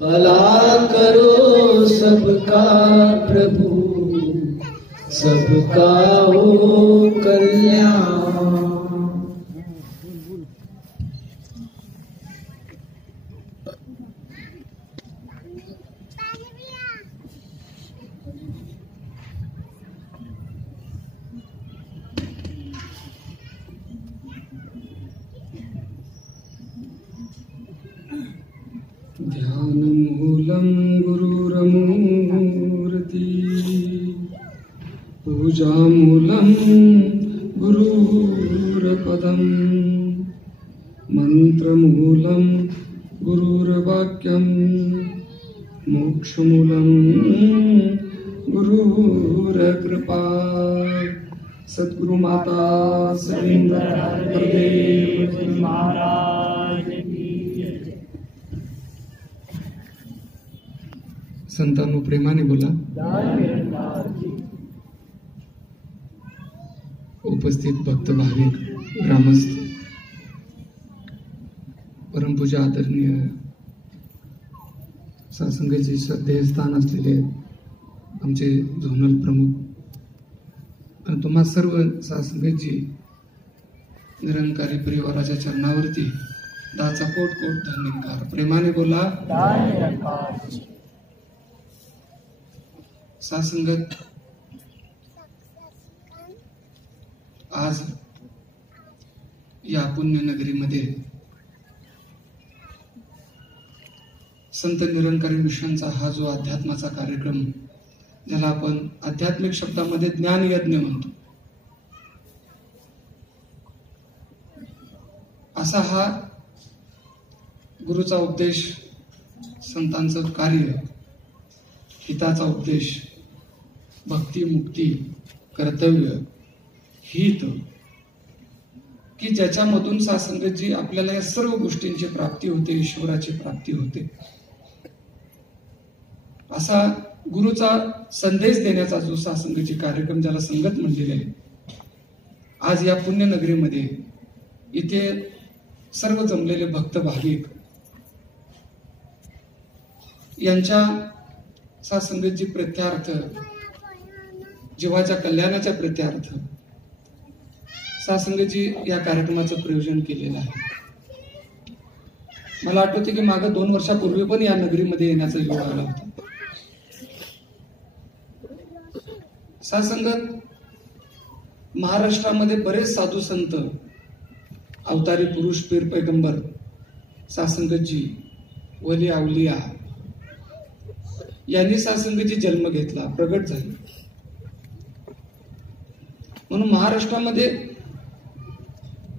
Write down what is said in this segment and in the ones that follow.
भला करो सबका प्रभु, सबका हो कल्याण। ध्यानमूलं गुरुरमूर्ति, पूजामूलं गुरुरपदं, मंत्रमूलं गुरुर्वाक्यं, मोक्षमूलं गुरुर्कृपा। सद्गुरु माता सविंदर हरदेव महाराज की। संतांनो प्रेमाने बोला। उपस्थित भक्त भाविक ग्रामस्थ, परमपूजा आदरणीय सत्संगाचे श्रद्धेय स्थान असलेले आमचे झोनल प्रमुख आणि तुम्हा सर्व सत्संगाची निरंकारी परिवाराच्या चरणावरती दाचा कोट कोट धन्यवाद। प्रेमाने बोला। सत्संगत आज या पुण्यनगरीमध्ये संत निरंकारी मिशनचा हा जो अध्यात्माचा कार्यक्रम, ज्याला आपण आध्यात्मिक शब्दामध्ये ज्ञान यज्ञ म्हणतो, असा हा गुरुचा उपदेश, संतांचं कार्य, हिताचा उपदेश, भक्ती, मुक्ती, कर्तव्य, हित, की ज्याच्यामधून सत्संगची आपल्याला या सर्व गोष्टींची प्राप्ती होते, ईश्वराची प्राप्ती होते, असा गुरुचा संदेश देण्याचा जो सत्संगची कार्यक्रम, ज्याला संगत म्हणलेले आहे, आज या पुण्यनगरीमध्ये इथे सर्व जमलेले भक्त भाविक यांच्या सत्संगची प्रत्यार्थ, जीवाच्या कल्याणाच्या प्रत्यार्थ सत्संगची या कार्यक्रमाचं प्रयोजन केलेलं आहे। मला आठवते की मागे 2 वर्षापूर्वी पण या नगरीमध्ये येण्याचा योग आला होता। सत्संगत महाराष्ट्रामध्ये बरेच साधू संत, अवतारी पुरुष, पीर पैगंबर, सत्संगतजी, वली अवलिया यांनी सत्संगची जन्म घेतला, प्रगट झाली। म्हणून महाराष्ट्रामध्ये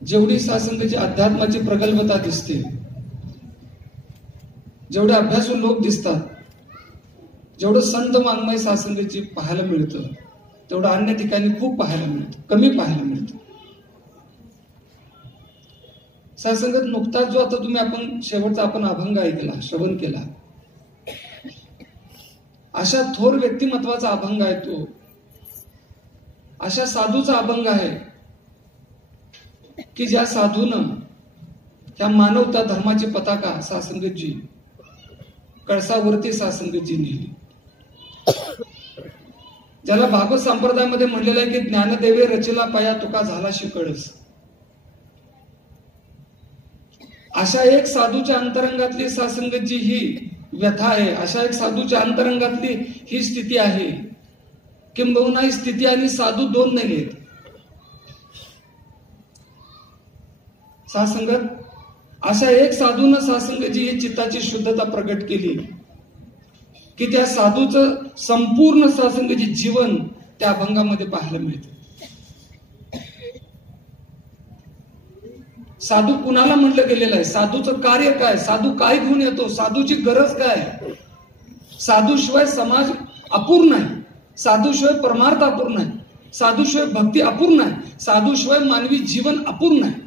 जेवढी सत्संगची अध्यात्माची प्रगल्भता दिसते, जेवढे अभ्यासू लोक दिसतात, जेवढं संत वाङ्मय सत्संगची पाहायला मिळतं, तेवढं अन्य ठिकाणी खूप पाहायला मिळतं, कमी पाहायला मिळतं। सत्संगत नुकताच जो आता तुम्ही शेवटचा अभंग ऐकला, श्रवण केला, अशा थोर व्यक्तिमत्वाचा अभंग आहे तो, अशा साधूचा अभंग आहे की ज्या साधूनं त्या मानवता धर्माची पताका सत्संगतजी कळसावरती सत्संगतजी नेली, ज्याला भागवत संप्रदायामध्ये म्हणलेलं आहे की ज्ञानदेवे रचिला पाया तुका झाला शिकळस। अशा एक साधूच्या अंतरंगातली सत्संगतजी ही व्यथा आहे, अशा एक साधूच्या अंतरंगातली ही स्थिती आहे। किंबहुना ही स्थिती आणि साधू दोन नाही आहेत। सत्संगत अशा एक साधूनं सत्संगची ही चित्ताची शुद्धता प्रगट केली की त्या साधूचं संपूर्ण सत्संगची जीवन त्या अभंगामध्ये पाहायला मिळते। साधू कुणाला म्हटलं गेलेलं आहे, साधूचं कार्य काय, साधू काय घेऊन येतो, साधूची गरज काय, साधूशिवाय समाज अपूर्ण आहे, साधूशिवाय परमार्थ अपूर्ण आहे, साधूशिवाय भक्ती अपूर्ण आहे, साधूशिवाय मानवी जीवन अपूर्ण आहे।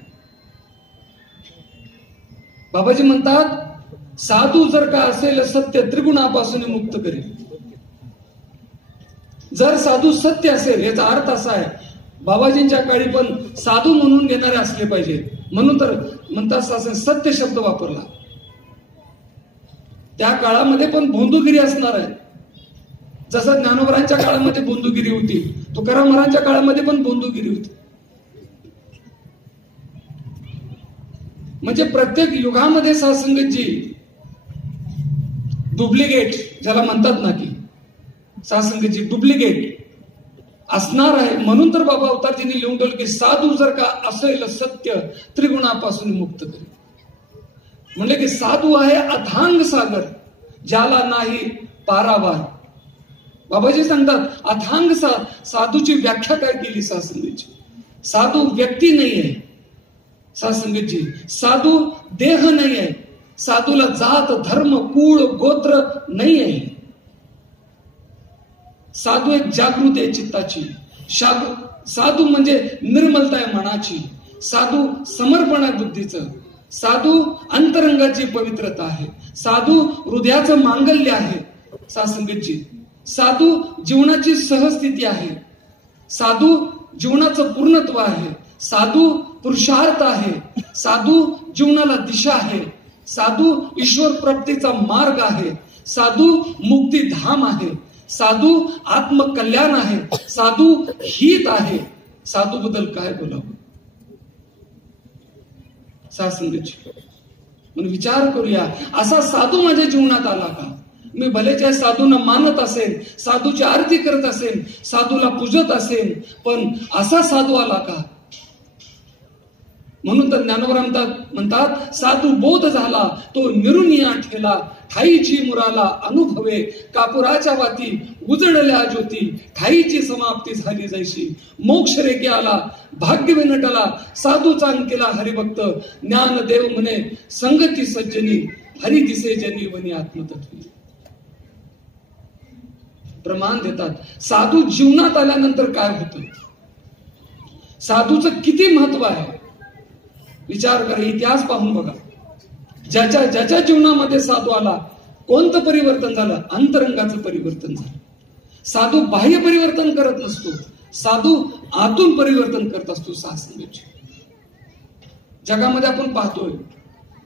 बाबाजी म्हणतात, साधू जर का असेल सत्य त्रिगुणापासून मुक्त करेल। जर साधू सत्य असेल, याचा अर्थ असा आहे बाबाजींच्या काळी पण साधू म्हणून घेणारे असले पाहिजे, म्हणून तर म्हणतात सत्य शब्द वापरला। त्या काळामध्ये पण भोंदूगिरी असणार आहे. जसं ज्ञानोबरांच्या काळामध्ये भोंदूगिरी होती, तुकाराम महाराजांच्या काळामध्ये पण भोंदूगिरी होती. म्हणजे प्रत्येक युगामध्ये सासंगतजी डुप्लिकेट ज्याला म्हणतात ना, की सासंगतजी डुप्लिकेट असणार आहे. म्हणून तर बाबा अवतारजींनी लिहून ठेवलं की साधू जर का असेल सत्य त्रिगुणापासून मुक्त करेल. म्हणजे की साधू आहे अथांग सागर, ज्याला नाही पारावार. बाबाजी सांगतात अथांग साधूची व्याख्या काय केली सासंगतजी. साधू व्यक्ती नाही आहे सासंगतजी, साधू देह नाही आहे, साधूला जात धर्म कुळ गोत्र नाही आहे. साधू एक जागृती आहे चित्ताची, साधू म्हणजे निर्मलता आहे मनाची, साधू समर्पण आहे बुद्धीचं, साधू अंतरंगाची पवित्रता आहे, साधू हृदयाचं मांगल्य आहे सासंगतजी, साधू जीवनाची सहस्थिती आहे, साधू जीवनाचं पूर्णत्व आहे, साधू पुरुषार्थ आहे, साधू जीवनाला दिशा आहे, साधू ईश्वर प्राप्तीचा मार्ग आहे, साधू मुक्तीधाम आहे, साधू आत्मकल्याण आहे, साधू हित आहे. साधू बद्दल काय बोलावं सासंगतजी. म्हणून विचार करूया, असा साधू माझ्या जीवनात आला का? मी भलेच्या साधूंना मानत असेल, साधूची आरती करत असेल, साधूला पूजत असेल, पण असा साधू आला का? म्हणून तर ज्ञानोबा म्हणतात साधू बोध झाला तो निरुनिया ठेला, ठाईची मुराला अनुभवे कापुराच्या वाती उजळल्या ज्योती, ठाईची समाप्ती झाली जैशी मोक्ष रेखे आला भाग्य विनटला, साधू चांग केला हरिभक्त ज्ञानदेव म्हणे संगती सज्जनी, हरी दिसे जनी वनी आत्मतत्वी. प्रमाण देतात साधू जीवनात आल्यानंतर काय होतं, साधूचं किती महत्व आहे विचार करा. इतिहास पाहून बघा, ज्याच्या ज्याच्या जीवनामध्ये साधू आला कोणतं परिवर्तन झालं? अंतरंगाचं परिवर्तन झालं. साधू बाह्य परिवर्तन करत नसतो, साधू आतून परिवर्तन करत असतो. सासंगतजी जगामध्ये आपण पाहतोय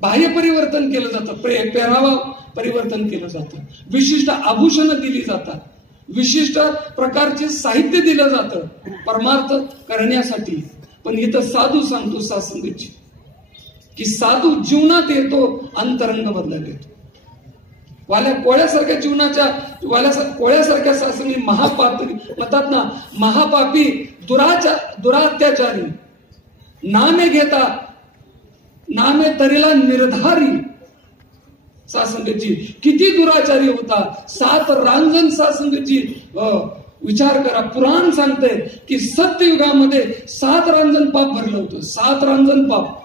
बाह्य परिवर्तन केलं जातं, पेहरावा परिवर्तन केलं जातं, विशिष्ट आभूषणं दिली जातात, विशिष्ट प्रकारचे साहित्य दिलं जातं परमार्थ करण्यासाठी. पण इथं साधू सांगतो सासंगतजी की साधू जीवनात येतो, अंतरंग बदलायला येतो. कोळ्यासारख्या जीवनाच्या कोळ्यासारख्या सासंगी महापापी म्हणतात ना, महापापी दुरात्याचारी नामे घेता नामे तरीला निर्धारी. सासंगतजी किती दुराचारी होता. 7 रांजण सासंगतजी विचार करा. पुराण सांगते की सत्ययुगामध्ये 7 रांजण पाप भरलं होतं. 7 रांजण पाप,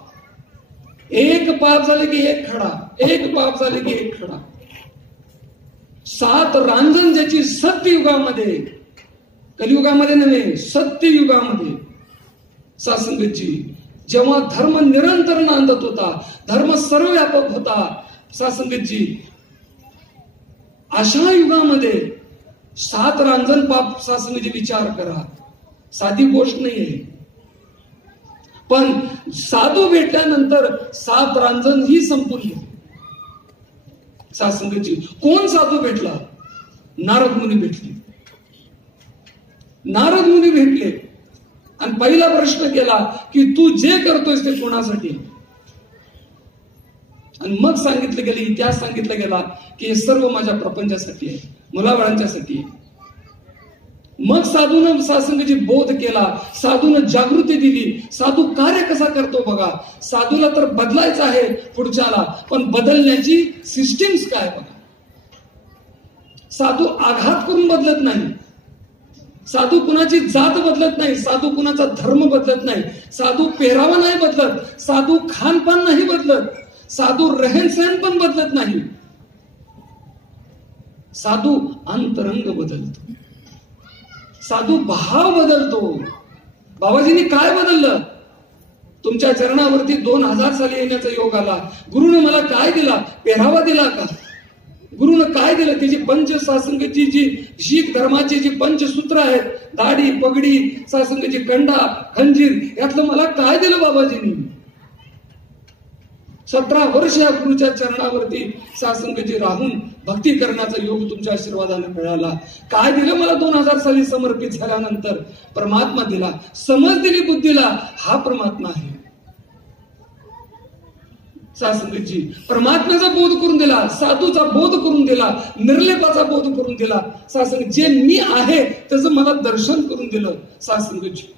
एक पाप झाले की एक खडा, एक पाप झाले की एक खडा. 7 रांजण ज्याची सत्ययुगामध्ये, कलियुगामध्ये नव्हे सत्ययुगामध्ये. सासंगतजी जेव्हा धर्म निरंतर नांदत होता, धर्म सर्वव्यापक होता, सासंगतजी अशा युगामध्ये 7 रांजण पाप. सासंगतजी विचार करा, साधी गोष्ट नाहीये. पण साधू भेटल्यानंतर 7 रांजण ही संपली. सासंगतजी कोण साधू भेटला? नारद मुनी भेटले. नारद मुनी भेटले आणि पहिला प्रश्न केला की तू जे करतोयस ते कोणासाठी? आणि मग सांगितलं गेलं, इतिहास सांगितला गेला की हे सर्व माझ्या प्रपंचासाठी आहे, मुलाबाळांच्यासाठी आहे. मग साधून सासंगतजी बोध केला, साधून जागृती दिली. साधू कार्य कसा करतो बघा. साधूला तर बदलायचं आहे पुढच्याला, पण बदलण्याची सिस्टीम्स काय बघा. साधू आघात करून बदलत नाही, साधू कुणाची जात बदलत नाही, साधू कुणाचा धर्म बदलत नाही, साधू पेहरावा नाही बदलत, साधू खानपान नाही बदलत, साधू रहन सहन पण बदलत नाही. साधू अंतरंग बदलतो, साधू भाव बदलतो. बाबाजींनी काय बदललं? तुमच्या चरणावरती 2000 साली येण्याचा योग आला. गुरुने मला काय दिला? पेहरावा दिला का? गुरुनं काय दिलं? त्याची पंच सासंगतची जी शीख धर्माची जी पंचसूत्र आहेत, दाढी पगडी सासंगतची कंडा खंजीर, यातलं मला काय दिलं बाबाजींनी? 17 वर्ष या गुरुच्या चरणावरती सासंगजी राहून भक्ती करण्याचा योग तुमच्या आशीर्वादाने मिळाला. काय दिलं मला 2000 साली समर्पित झाल्यानंतर? परमात्मा दिला, समज दिली बुद्धीला, हा परमात्मा आहे. सासंगजी परमात्म्याचा बोध करून दिला, साधूचा बोध करून दिला, निर्लेपाचा बोध करून दिला. सासंग जे मी आहे त्याचं मला दर्शन करून दिलं सासंगजी.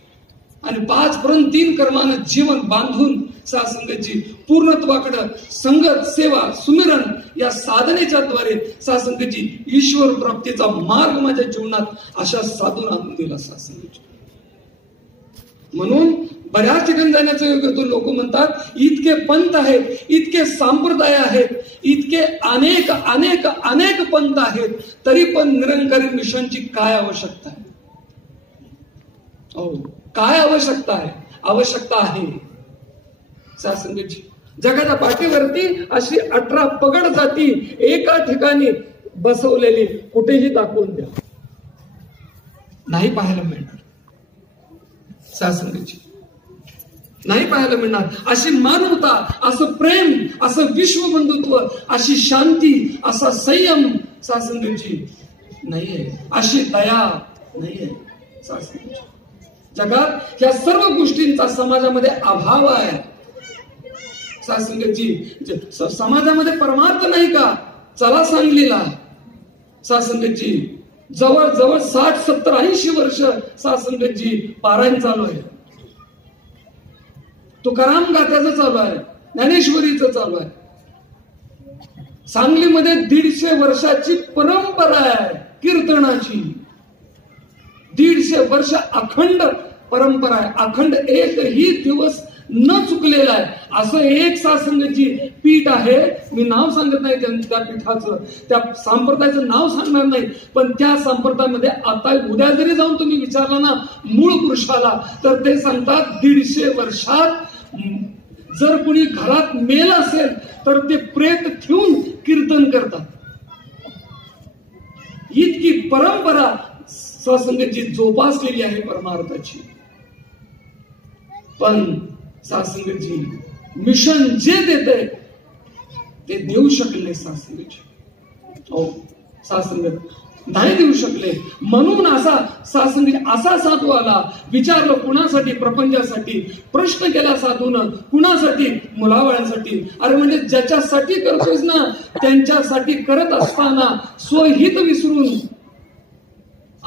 आणि 5 पर्यंत 3 कर्मानं जीवन बांधून सासंगजी पूर्णत्वाकडे संगत, सेवा, सुमिरन या साधनेच्या द्वारे सासंगजी ईश्वर प्राप्तीचा मार्ग माझ्या जीवनात अशा साधून आणून दिला सासंगजी. म्हणून बऱ्याच ठिकाणी जाण्याचा योग येतो. लोक म्हणतात इतके पंथ आहेत, इतके संप्रदाय आहेत, इतके अनेक अनेक अनेक पंथ आहेत, तरी पण निरंकारी मिशनची काय आवश्यकता आहे? काय आवश्यकता आहे? आवश्यकता आहे सासंगजी. जगाच्या पाठीवरती अशी 18 पगड जाती एका ठिकाणी बसवलेली कुठेही दाखवून द्या, नाही पाहायला मिळणार सासंगजी, नाही पाहायला मिळणार. अशी मानवता, असं प्रेम, असं विश्वबंधुत्व, अशी शांती, असा संयम सासंगजी नाहीये, अशी दया नाहीये सासंगजी. जगात या सर्व गोष्टींचा समाजामध्ये अभाव आहे सासंगजी. समाजामध्ये परमार्थ नाही का? चला सांगलीला सासंगजी जवळजवळ 60, 70, 80 वर्ष सासंगजी पारायण चालू आहे. तुकाराम गाथ्याचं चालू आहे, ज्ञानेश्वरीचं चालू आहे. सांगलीमध्ये 150 वर्षाची परंपरा आहे कीर्तनाची. 150 वर्ष अखंड परंपरा आहे, अखंड एकही दिवस न चुकलेला आहे. असं एक सासंगजी पीठ आहे, मी नाव सांगत नाही त्या पीठाचं, त्या संप्रदायाचं नाव सांगणार नाही, पण त्या संप्रदायामध्ये आता उद्या जरी जाऊन तुम्ही विचारला ना मूळ पुरुषाला, तर ते सांगतात 150 वर्षात जर कुणी घरात मेल असेल तर ते प्रेत ठेवून कीर्तन करतात. इतकी परंपरा सासंगजी जोपासलेली आहे परमार्थाची. पण सासंगजी मिशन जे देते ते देऊ शकले सासंगजी. हो, सासंगत नाही देऊ शकले. म्हणून असा सासंगजी असा साधू आला, विचारलं कुणासाठी? प्रपंचासाठी. प्रश्न केला साधूनं, कुणासाठी? मुलाबाळांसाठी. अरे म्हणजे ज्याच्यासाठी करतोयस ना त्यांच्यासाठी करत असताना स्वहित विसरून,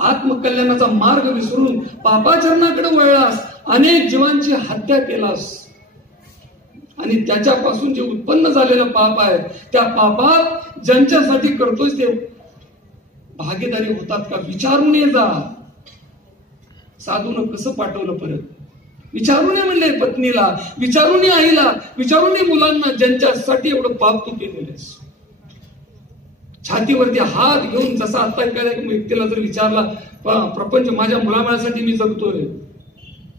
आत्मकल्याणाचा मार्ग विसरून पापाचरणाकडे वळलास, अनेक जीवांची हत्या केलास, आणि त्याच्यापासून जे उत्पन्न झालेलं पाप आहे त्या पापात ज्यांच्यासाठी करतोय ते भागीदारी होतात का? विचारून ये जा. साधून कसं पाठवलं परत? विचारून ये म्हणले पत्नीला, विचारून ये आईला, विचारून ये मुलांना, ज्यांच्यासाठी एवढं पाप तू केलेस. छातीवरती हात घेऊन, जसा आता एखाद्या व्यक्तीला जर विचारला, प्रपंच माझ्या मुलाबाळासाठी मी जगतोय,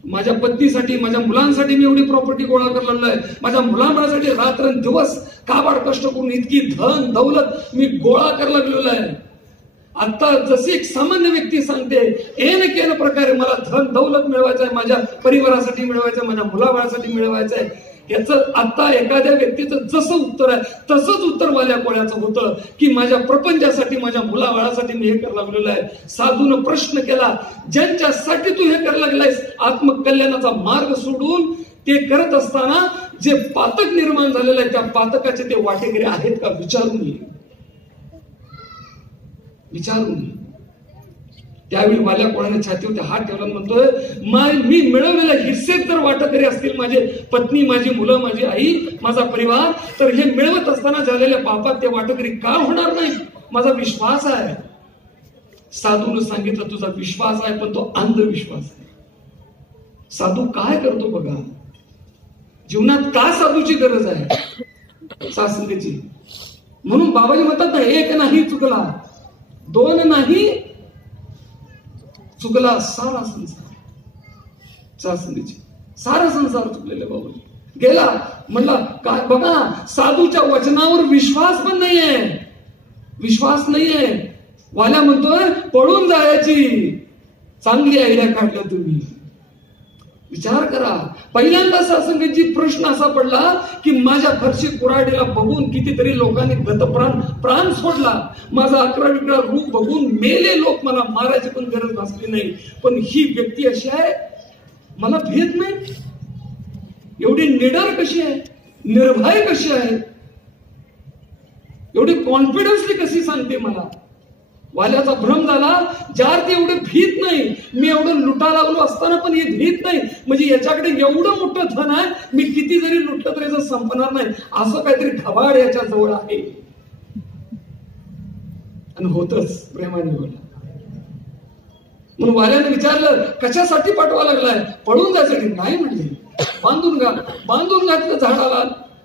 माझ्या पत्नीसाठी, माझ्या मुलांसाठी मी एवढी प्रॉपर्टी गोळा करलेलो आहे, माझ्या मुलाबाळासाठी रात्रंदिवस काबाड कष्ट करून इतकी धन दौलत मी गोळा करायला लागलेलो आहे. आता जशी एक सामान्य व्यक्ती सांगते, एन प्रकारे मला धन दौलत मिळवायचं आहे, माझ्या परिवारासाठी मिळवायचं आहे, माझ्या मुलाबाळासाठी मिळवायचं आहे. याचं आता एखाद्या व्यक्तीचं जसं उत्तर आहे तसंच उत्तर वाल्या कोळ्याचं होतं की माझ्या प्रपंचासाठी, माझ्या मुलाबाळासाठी मी हे करायला लागलेलो आहे. साधून प्रश्न केला, ज्यांच्यासाठी तू हे करायला लागलायस, आत्मकल्याणाचा मार्ग सोडून ते करत असताना जे पातक निर्माण झालेलं आहे त्या पातकाचे ते वाटेकरी आहेत का? विचारून ये, विचारून ये. त्यावेळी वाल्या कोणाने छातीवरती हात ठेवला, म्हणतोय मी मिळवलेल्या हिस्सेत जर वाटकरी असतील, माझे पत्नी, माझी मुलं, माझी आई, माझा परिवार, तर हे मिळवत असताना झालेल्या पापात ते वाटकरी का होणार नाही? माझा विश्वास आहे. साधून सांगितलं तुझा विश्वास आहे, पण तो अंधविश्वास आहे. साधू काय करतो बघा, जीवनात का साधूची गरज आहे सासंगीची. म्हणून बाबाजी म्हणतात ना, 1 नाही चुकला, 2 नाही चुकला, सारा संसार. सासंगीची सारा संसार चुकलेला बाबाजी गेला. म्हणला काय बघा, साधूच्या वचनावर विश्वास पण नाहीये, विश्वास नाहीये. वाल्या म्हणतोय पळून जायची, चांगली आयडिया काढल्या तुम्ही. विचार करा. पहिल्यांदा सासंगची प्रश्न असा पडला की माझ्या फरशी कुऱ्हाडीला बघून कितीतरी लोकांनी प्राण सोडला. माझा 11 रूप बघून मेले लोक, मला मारायची पण गरज भासली नाही. पण ही व्यक्ती अशी आहे, मला भेद नाही. एवढी निडर कशी आहे, निर्भय कशी आहे, एवढी कॉन्फिडन्सली कशी सांगते मला. वाल्याचा भ्रम झाला, ज्यार ते एवढं भीत नाही. मी एवढं लुटा लागलो असताना पण हे भीत नाही, म्हणजे याच्याकडे एवढं मोठं धन आहे, मी किती जरी लुटलं तरी संपणार नाही, असं काहीतरी घबाड याच्या जवळ आहे. आणि होतच प्रेमाने बोला. म्हणून वाल्याने विचारलं, कशासाठी पाठवा लागलाय? पळून जायसाठी? नाही म्हणले, बांधून घातलं झाडाला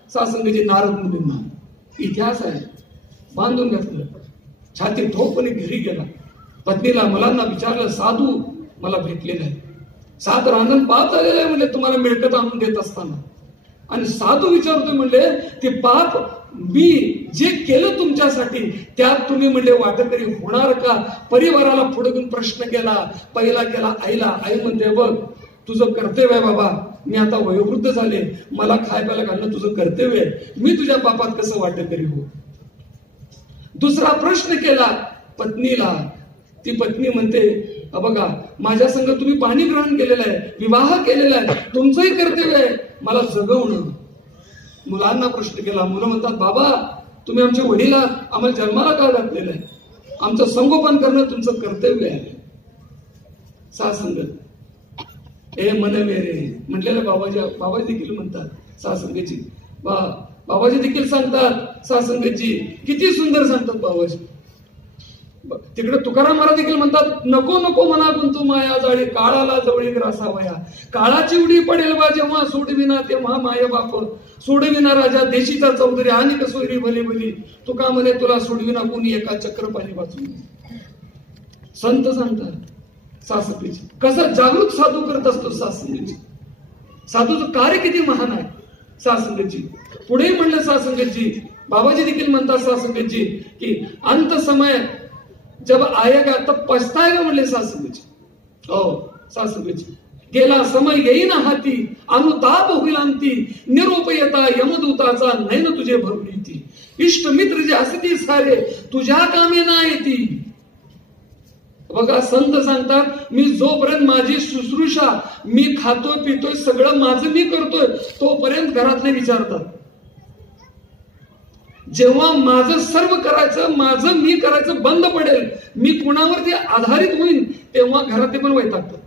सासंगजी नारद मुनींना. इतिहास आहे. बांधून घातलं, छाती ठोकपणे घरी गेला. पत्नीला मुलांना विचारलं, साधू मला भेटलेला आहे, 7 रांजण पाप झालेलं आहे म्हणजे तुम्हाला मिळकत आणून देत असताना. आणि साधू विचारतोय म्हणले, ते पाप मी जे केलं तुमच्यासाठी त्यात तुम्ही म्हणले वाटेकरी होणार का? परिवाराला पुढे घेऊन प्रश्न केला. पहिला केला आईला. आई म्हणते, बघ तुझं कर्तव्य आहे बाबा, मी आता वयोवृद्ध झाले, मला खाय प्यायला घालणं तुझं कर्तव्य आहे, मी तुझ्या पापात कसं वाटेकरी हो. दुसरा प्रश्न केला पत्नीला. ती पत्नी म्हणते, बघा माझ्या संग तुम्ही पाणी ग्रहण केलेलं आहे, विवाह केलेला आहे, तुमचंही कर्तव्य आहे मला जगवणं. मुलांना प्रश्न केला. मुलं म्हणतात, बाबा तुम्ही आमचे वडील आहात, आम्हाला जन्माला का घातलेलं आहे, आमचं संगोपन करणं तुमचं कर्तव्य आहे. सासंगत ए मन मेरे म्हटलेलं बाबाजी देखील म्हणतात सासंगची. बाबाजी देखील सांगतात सासंगची. किती सुंदर सांगतात बाबाजी. तिकडे तुकाराम महाराज देखील म्हणतात, नको नको मना गुंतू माया जाळी, काळाला जवळी ग्रासावया. काळाची उडी पडेल बा जेव्हा, सोडविना तेव्हा माया बाप, सोडविना राजा देशीचा चौधरी, आणि कसोरी भली भली, तुका म्हणे तुला सोडविना कोणी एका चक्रपाणी वाचून. संत सांगतात सासंगीची. कसं जागृत साधू करत असतो सासंगीची. साधूचं कार्य किती महान आहे सासंगीची. पुढे म्हणलं सासंगीची, बाबाजी देखील म्हणतात सासंगीची की अंत समय जब आएगा तब पछताएगा म्हणले सासंगीची. हो सासंगीची. गेला समय येईना हाती, अनुताप होईल अंती, निरोप येता यमदूताचा नैन तुझे भरून येती, इष्ट मित्र जे असती सारे तुझ्या कामे ना येती. बघा संत सांगतात, मी जोपर्यंत माझी शुश्रूषा, मी खातोय पितोय सगळं माझं मी करतोय, तोपर्यंत घरातले विचारतात. जेव्हा माझं सर्व करायचं, माझं मी करायचं बंद पडेल, मी कुणावरती आधारित होईन, तेव्हा घरातले पण वैतागतात.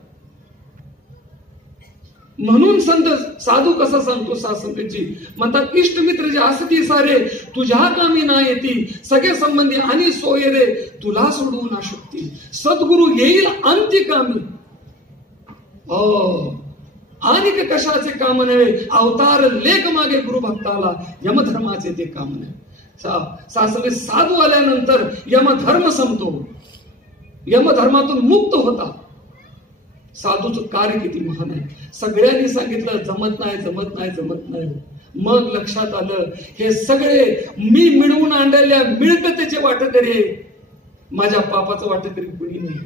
म्हणून संत साधू कसा सांगतो सासंगची, म्हणतात इष्ट मित्र जे असती सारे तुझ्या कामी ना येती, सगळे संबंधी आणि सोय रे तुला सोडवू ना शकती, सद्गुरु येईल अंती कामी. आणि कशाचे काम नव्हे, अवतार लेख मागे गुरु भक्ताला, यमधर्माचे ते काम नव्हे. सासंगी साधू आल्यानंतर यमधर्म संपतो, यमधर्मातून मुक्त होता. साधूचं कार्य किती महान आहे. सगळ्यांनी सांगितलं जमत नाही जमत नाही जमत नाही. मग लक्षात आलं, हे सगळे मी मिळवून आणलेल्या मिळकतेचे वाटेकरी आहे, माझ्या पापाचं वाटेकरी कुणी नाही.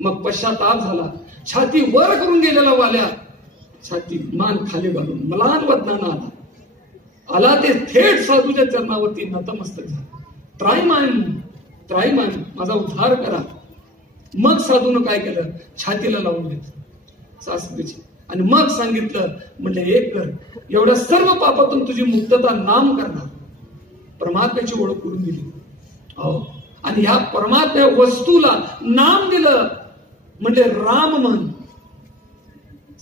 मग पश्चाताप झाला. छाती वर करून गेलेला वाल्या, छाती मान खाली घालून मलान वदनानं आला ते थेट साधूच्या चरणावरती नतमस्तक झाला. त्राईमान माझा उद्धार करा. मग साधून काय केलं, छातीला लावून घेतलं सासंगीची. आणि मग सांगितलं, म्हणजे एक कर, एवढ्या सर्व पापातून तुझी मुक्तता नाम करणार. परमात्म्याची ओळख करून दिली. हो, आणि ह्या परमात्म्या वस्तूला नाम दिलं, म्हणजे राम म्हण.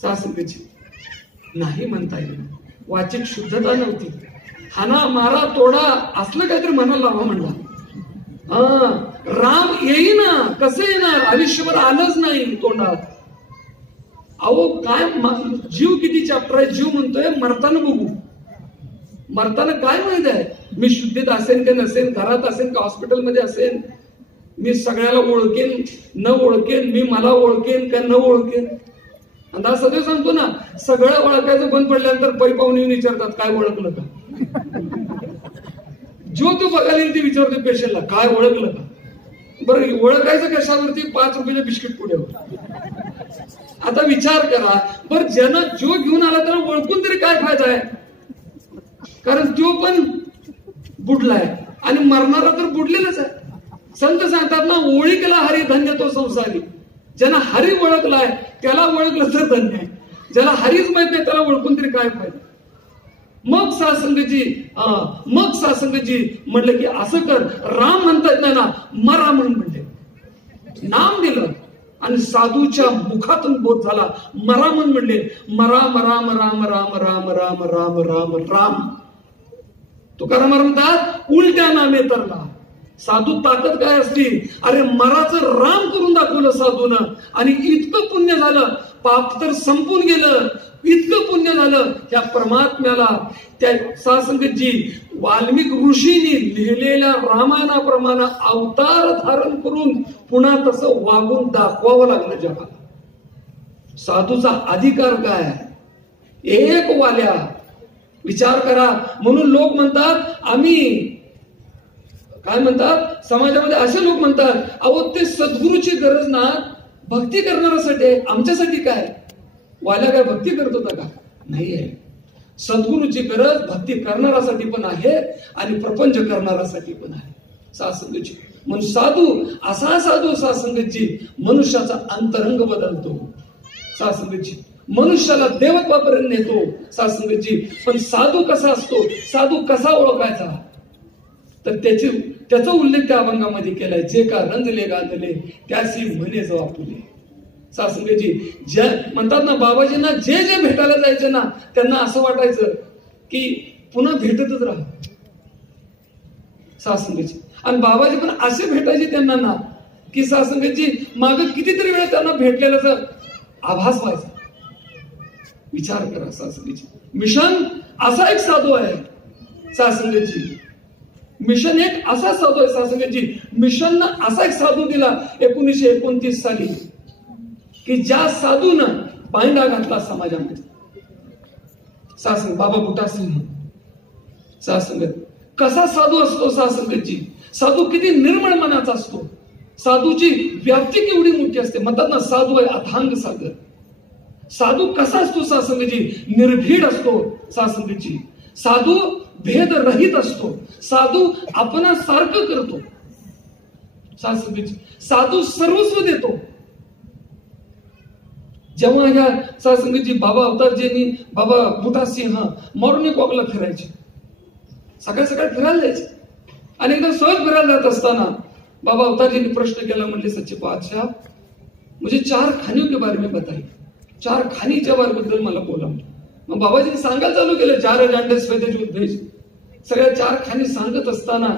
सासंगीची नाही म्हणता येईल, वाचिक शुद्धता नव्हती. हाना मारा तोडा असलं काहीतरी म्हणायला लावा म्हणला. राम येईना, कसं येणार, आयुष्यभर आलंच नाही तोंडात. अहो काय जीव किती चॅप्टर आहे. जीव म्हणतोय मरताना बघू. मरताना काय माहित आहे, मी शुद्धीत असेन का नसेन, घरात असेन का हॉस्पिटलमध्ये असेन, मी सगळ्याला ओळखेन न ओळखेन, मी मला ओळखेन का न ओळखेन. आणि सदैव सांगतो ना, सगळं ओळखायचं बंद पडल्यानंतर पै पाहून येऊन विचारतात काय ओळखलं का. जो तो बघायला ते विचारतो पेशंटला काय ओळखलं का. बरं ओळखायचं कशावरती, 5 रुपयाच्या बिस्किट पुढ्यावर. आता विचार करा, बर ज्यानं जो घेऊन आला त्याला ओळखून तरी काय फायदा आहे? कारण तो पण बुडलाय आणि मरणारा तर बुडलेलाच आहे. संत सांगतात ना, ओळखला हरी धन्य तो संसारी. ज्यांना हरी ओळखलाय त्याला ओळखलं तर धन्य आहे. ज्याला हरीच माहित नाही त्याला ओळखून तरी काय फायदा? मग सासंगजी म्हणलं की असं कर, राम म्हणतात ना, मरा म्हणून म्हणले, नाम दिलं आणि साधूच्या मुखातून बोध झाला. मरा म्हणून म्हणले, मरा राम राम राम राम राम राम राम राम. तुकाराम म्हणतात उलट्या नामे तरला. साधू ताकद काय असती? अरे मराचं राम करून दाखवलं साधूनं आणि इतकं पुण्य झालं, पाप तर संपून गेलं, इतकं पुण्य झालं. त्या परमात्म्याला त्या सासंगतजी वाल्मिक ऋषींनी लिहिलेल्या रामायणाप्रमाणे अवतार धारण करून पुन्हा तसं वागून दाखवावं लागलं जगाला. साधूचा अधिकार काय? एक वाल्या. विचार करा. म्हणून लोक म्हणतात, आम्ही काय म्हणतात समाजामध्ये, असे लोक म्हणतात, अहो ते सद्गुरूची गरज ना भक्ती करणाऱ्यासाठी, आमच्यासाठी काय? वाल्या काय भक्ती करत होता का? नाही आहे. सद्गुरूची गरज भक्ती करणाऱ्यासाठी पण आहे आणि प्रपंच करणाऱ्यासाठी पण आहे. सासंगतजी म्हणून साधू, असा साधू सासंगतजी मनुष्याचा अंतरंग बदलतो. सासंगतजी मनुष्याला देवत्वापर्यंत नेतो. सासंगतजी पण साधू कसा असतो, साधू कसा ओळखायचा, तर त्याचा उल्लेख त्या अभंगामध्ये केलाय. जे का रंजले गांधले त्यासी म्हणे जो आपुले. सासंगतजी ज्या म्हणतात ना, बाबाजींना जे जे भेटायला जायचं ना, त्यांना असं वाटायचं की पुन्हा भेटतच राहा. सासंगतजी आणि बाबाजी पण असे भेटायचे त्यांना ना, की सासंगतजी माग कितीतरी वेळा त्यांना भेटलेल्याचा आभास व्हायचा. विचार करा सासंगतजी. मिशन असा एक साधू आहे. सासंगतजी मिशन एक असा साधू आहे. सासंगतजी मिशननं असा एक साधू दिला 1929 साली, की ज्या साधूनं पायंडा घातला समाजामध्ये. सासंग बाबा बुटा सिंह. सासंगत कसा साधू असतो सासंगतजी? साधू किती निर्मळ मनाचा असतो. साधूची व्याप्ती केवढी मोठी असते. म्हणतात ना, साधू आहे अथांग सागर. साधू कसा असतो सासंगतजी? निर्भीड असतो सासंगतजी. साधू भेद रहित असतो. साधू आपणासारखं करतो. सासंगतजी साधू सर्वस्व देतो. जेव्हा ह्या सासंगतजी बाबा अवतारजींनी, बाबा बुटा सिंह मॉर्निंग वॉकला फिरायचे, सकाळ सकाळ फिरायला जायचे. आणि एकदा सहज फिरायला जात असताना बाबा अवतारजींनी प्रश्न केला, म्हणले सच्चे पातशाह मुझे 4 खानियों के बारे में बताइए. 4 खानीच्या बद्दल मला बोला. मग बाबाजींनी सांगायला चालू केलं, 4 जांडे स्वेदेज उद्देश. सगळ्या 4 खानी सांगत असताना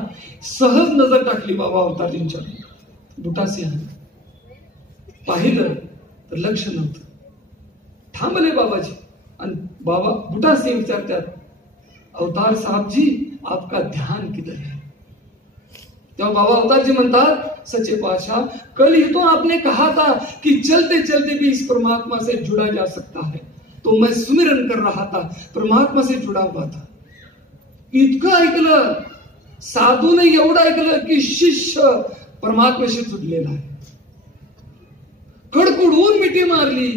सहज नजर टाकली बाबा अवतारजींच्या. बुटा सिंह पाहिलं तर लक्ष नव्हतं. थांबले बाबाजी आणि बाबा बुटा सिंह विचारतात, अवतार साहब जी आपका ध्यान किधर है? तेव्हा बाबा अवतारजी म्हणतात, सच्चे पातशाह कल ही तो आपने कहा था कि चलते चलते भी इस परमात्मा से जुड़ा जा सकता है, तो मैं सुमिरन कर रहा था, परमात्मा से जुड़ा हुआ था. इतकं ऐकलं साधूने, एवढं ऐकलं की शिष्य परमात्म्याशी जुडलेला आहे. कडकडून मिठी मारली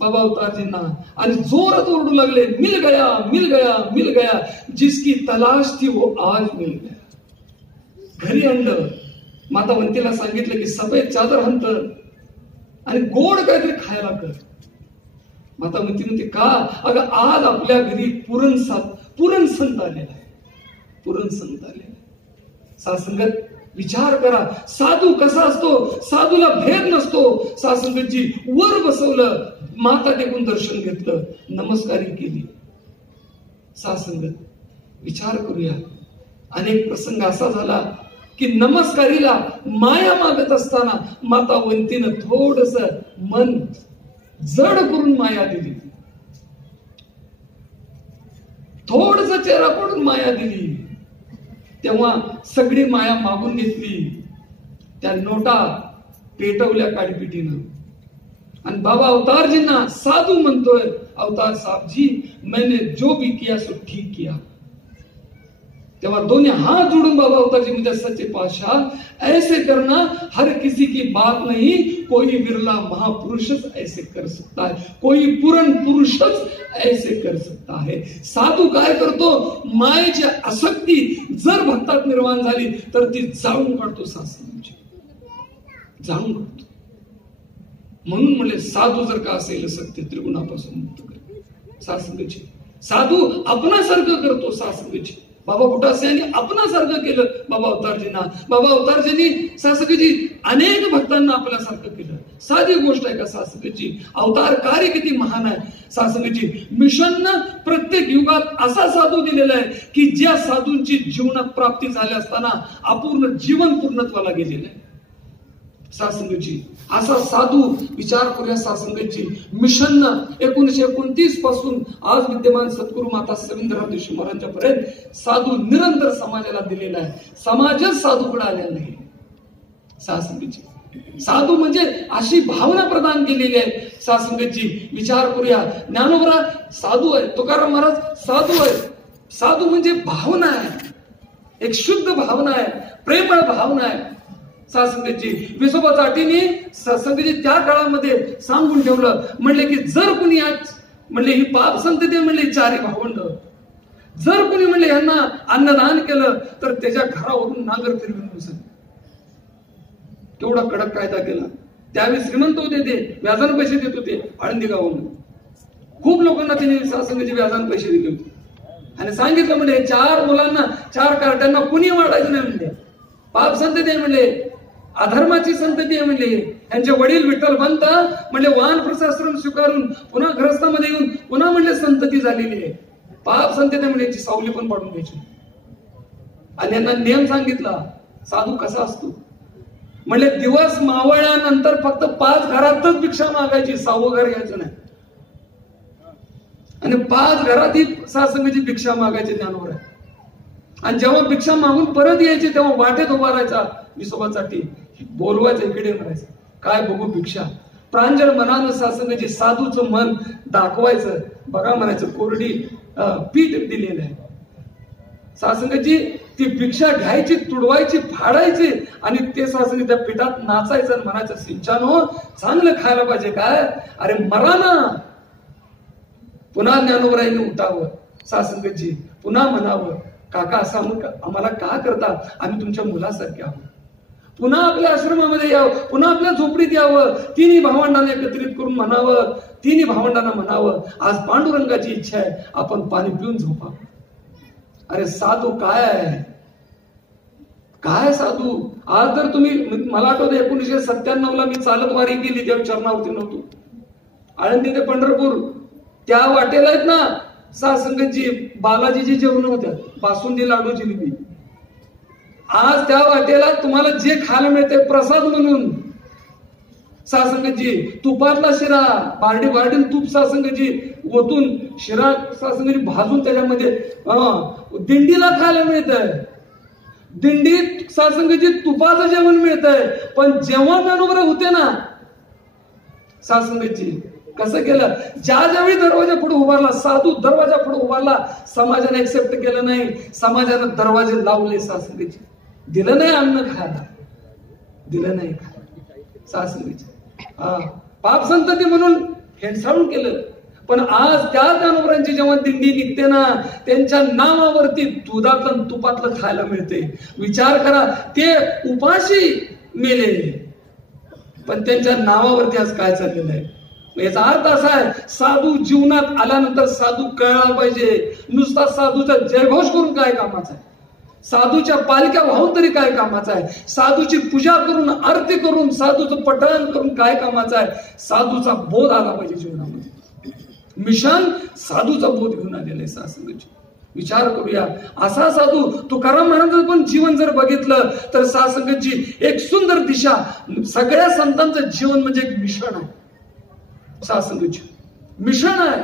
बाबा अवतारजींना आणि जोरात ओरडू लागले, मिल गया मिल गया मिल गया, जिसकी तलाश थी वो आज मिल गया. घरी आणलं. माता वंतीला सांगितलं की सफेद चादर हंत आणि गोड काहीतरी खायला कर. माता वंती म्हणते का? अगं आज आपल्या घरी पुरण संत आलेला आहे. पुरण संत आलेला. सासंगत विचार करा, साधू कसा असतो? साधूला भेद नसतो. सासंगतजी वर बसवलं, माता टेकून दर्शन घेतलं, नमस्कारी केली. सासंगत विचार करूया. अनेक प्रसंग असा झाला की नमस्कारीला माया मागत असताना माता वंतीनं थोडस मन जड करून माया दिली. थोडस चेहरा पडून माया दिली. तेव्हा सगळी माया मागून घेतली. त्या नोटा पेटवल्या काडीपिटीनं. आणि बाबा अवतारजींना साधू म्हणतोय, अवतार साहब जी मैंने जो भी किया सो ठीक किया. तेव्हा दोन्ही हाथ जोड़ून बाबा अवतार जी मुझे सच्चे पातशाह ऐसे करना हर किसी की बात नहीं, कोई विरला महापुरुष ऐसे कर सकता है, कोई पुरण पुरुषच ऐसे कर सकता है. साधू काय करतो, मायेची आसक्ती जर भक्तात निर्माण झाली तर ती जाळून काढतो, सासंगाची जाळून काढतो. म्हणून म्हणले साधू जर का असेल सत्य त्रिगुणापासून मुक्त कर सासंगाची. साधू आपणासारखं करतो सासंगाची. बाबा बुटासे यांनी आपणासारखं केलं बाबा अवतारजींना. बाबा अवतारजींनी सासंगजी अनेक भक्तांना आपल्यासारखं केलं. साधी गोष्ट आहे का सासंगजी? अवतार कार्य किती महान आहे सासंगजी. मिशननं प्रत्येक युगात असा साधू दिलेला आहे की ज्या साधूंची जीवनात प्राप्ती झाली असताना अपूर्ण जीवन पूर्णत्वाला गेलेलं आहे सासंगजी. असा साधू विचार करूया सासंगजी. मिशननं 1929 पासून आज विद्यमान सद्गुरु माता सविंद्रनाथ जोशी महाराजांच्या पर्यंत साधू निरंतर समाजाला दिलेला आहे. समाजच साधूकडे आलेला नाही सासंगजी. साधू म्हणजे अशी भावना प्रदान केलेली आहे सासंगजी. विचार करूया, ज्ञानोबा साधू आहे, तुकाराम महाराज साधू आहे. साधू म्हणजे भावना आहे, एक शुद्ध भावना आहे, प्रेमळ भावना आहे सासंगजी. विसोबा चाटीने सासंगजी त्या काळामध्ये सांगून ठेवलं, म्हणले की जर कुणी आज म्हणले ही पाप संतती म्हणले चारी भावंड, जर कुणी म्हणले यांना अन्नदान केलं तर त्याच्या घरावरून नागर फिरवून बसेल. केवढा कडक कायदा केला. त्यावेळी श्रीमंत होते, ते व्याजाने पैसे देत होते. आळंदी गावामध्ये खूप लोकांना त्यांनी सासंगजी व्याजाने पैसे दिले होते आणि सांगितलं म्हणजे 4 मुलांना 4 कार्ट्यांना कुणी वाढायचं नाही म्हणले. पाप संतती आहे म्हणले, अधर्माची संतती आहे म्हणले. यांचे वडील विठ्ठल पंत म्हणले वानप्रस्थाश्रम स्वीकारून पुन्हा ग्रस्तामध्ये येऊन पुन्हा म्हणले संतती झालेली आहे. पाप संतती म्हणजे याची सावली पण पाडून घ्यायची. आणि यांना नियम सांगितला साधू कसा असतो. म्हणले दिवस मावळल्यानंतर फक्त 5 घरातच भिक्षा मागायची, 6वं घर घ्यायचं नाही. आणि 5 घरात ही सासंगची भिक्षा मागायची ज्ञानोबा आहे. आणि जेव्हा भिक्षा मागून परत यायचे तेव्हा वाटेत उभा राहायचा विसोबासाठी, बोलवायचं, इकडे म्हणायचं काय बघू भिक्षा. प्रांजळ मनानं सासंगची साधूचं मन दाखवायचं. बघा म्हणायचं कोरडी पीठ दिलेलं आहे सासंगची. ती भिक्षा घ्यायची, तुडवायची, फाडायची आणि ते सासंग त्या पिठात नाचायचं आणि म्हणायचं सिंचानो चांगलं खायला पाहिजे काय, अरे मरा ना. पुन्हा ज्ञानोबरायांनी उठावं सासंगची, पुन्हा म्हणावं काका असं आम्हाला का करता, आम्ही तुमच्या मुलासारखे आहोत. पुन्हा आपल्या आश्रमामध्ये यावं, पुन्हा आपल्या झोपडीत यावं. तिन्ही भावंडांना एकत्रित करून म्हणावं, तिन्ही भावंडांना म्हणावं आज पांडुरंगाची इच्छा आहे आपण पाणी पिऊन झोपावं. अरे साधू काय आहे, काय साधू. आज जर तुम्ही, मला आठवतं 1997 मी चालत वारी केली, त्या चरणावरती नव्हतो. आळंदी ते पंढरपूर त्या वाटेला आहेत ना सासंगची बालाजीची जेवण होत्या, बासुंदी, लाडू, जिलेबी. आज त्या वाटेला तुम्हाला जे खायला मिळते प्रसाद म्हणून सासंगची तुपातला शिरा, बारडी तूप सासंगची ओतून शिरा सासंगची भाजून त्याच्यामध्ये दिंडीला खायला मिळतंय. दिंडीत सासंगची तुपाचं जेवण मिळतंय. पण जेव्हा ज्ञानोबा होते ना सासंगची कसं केलं, ज्यावेळी दरवाजा पुढे उभारला साधू, दरवाजा पुढे उभारला, समाजाने एक्सेप्ट केलं नाही. समाजाने दरवाजे लावले सासंगची, दिलं नाही अन्न खायला, दिलं नाही खायला सासंगची. पाप संतती म्हणून हेंसाळून केलं. पण आज त्या ज्ञानोबरांची जेव्हा दिंडी निघते ना त्यांच्या नावावरती दुधातलं तुपातलं खायला मिळते. विचार करा, ते उपाशी मेले पण त्यांच्या नावावरती आज काय चाललेलं आहे. याचा अर्थ असा आहे साधू जीवनात आल्यानंतर साधू कळला पाहिजे. नुसता साधूचा जयघोष करून काय कामाचा आहे, साधूच्या पालख्या वाहून तरी काय कामाचा आहे, साधूची पूजा करून आरती करून साधूचं पठण करून काय कामाचा आहे. साधूचा बोध आला पाहिजे जीवनामध्ये. मिशन साधूचा बोध घेऊन आलेला आहे सासंगची. विचार करूया, असा साधू तुकाराम महाराजांचं पण जीवन जर बघितलं तर सासंगची एक सुंदर दिशा. सगळ्या संतांचं जीवन म्हणजे एक मिशन आहे सासंगची, मिशन आहे.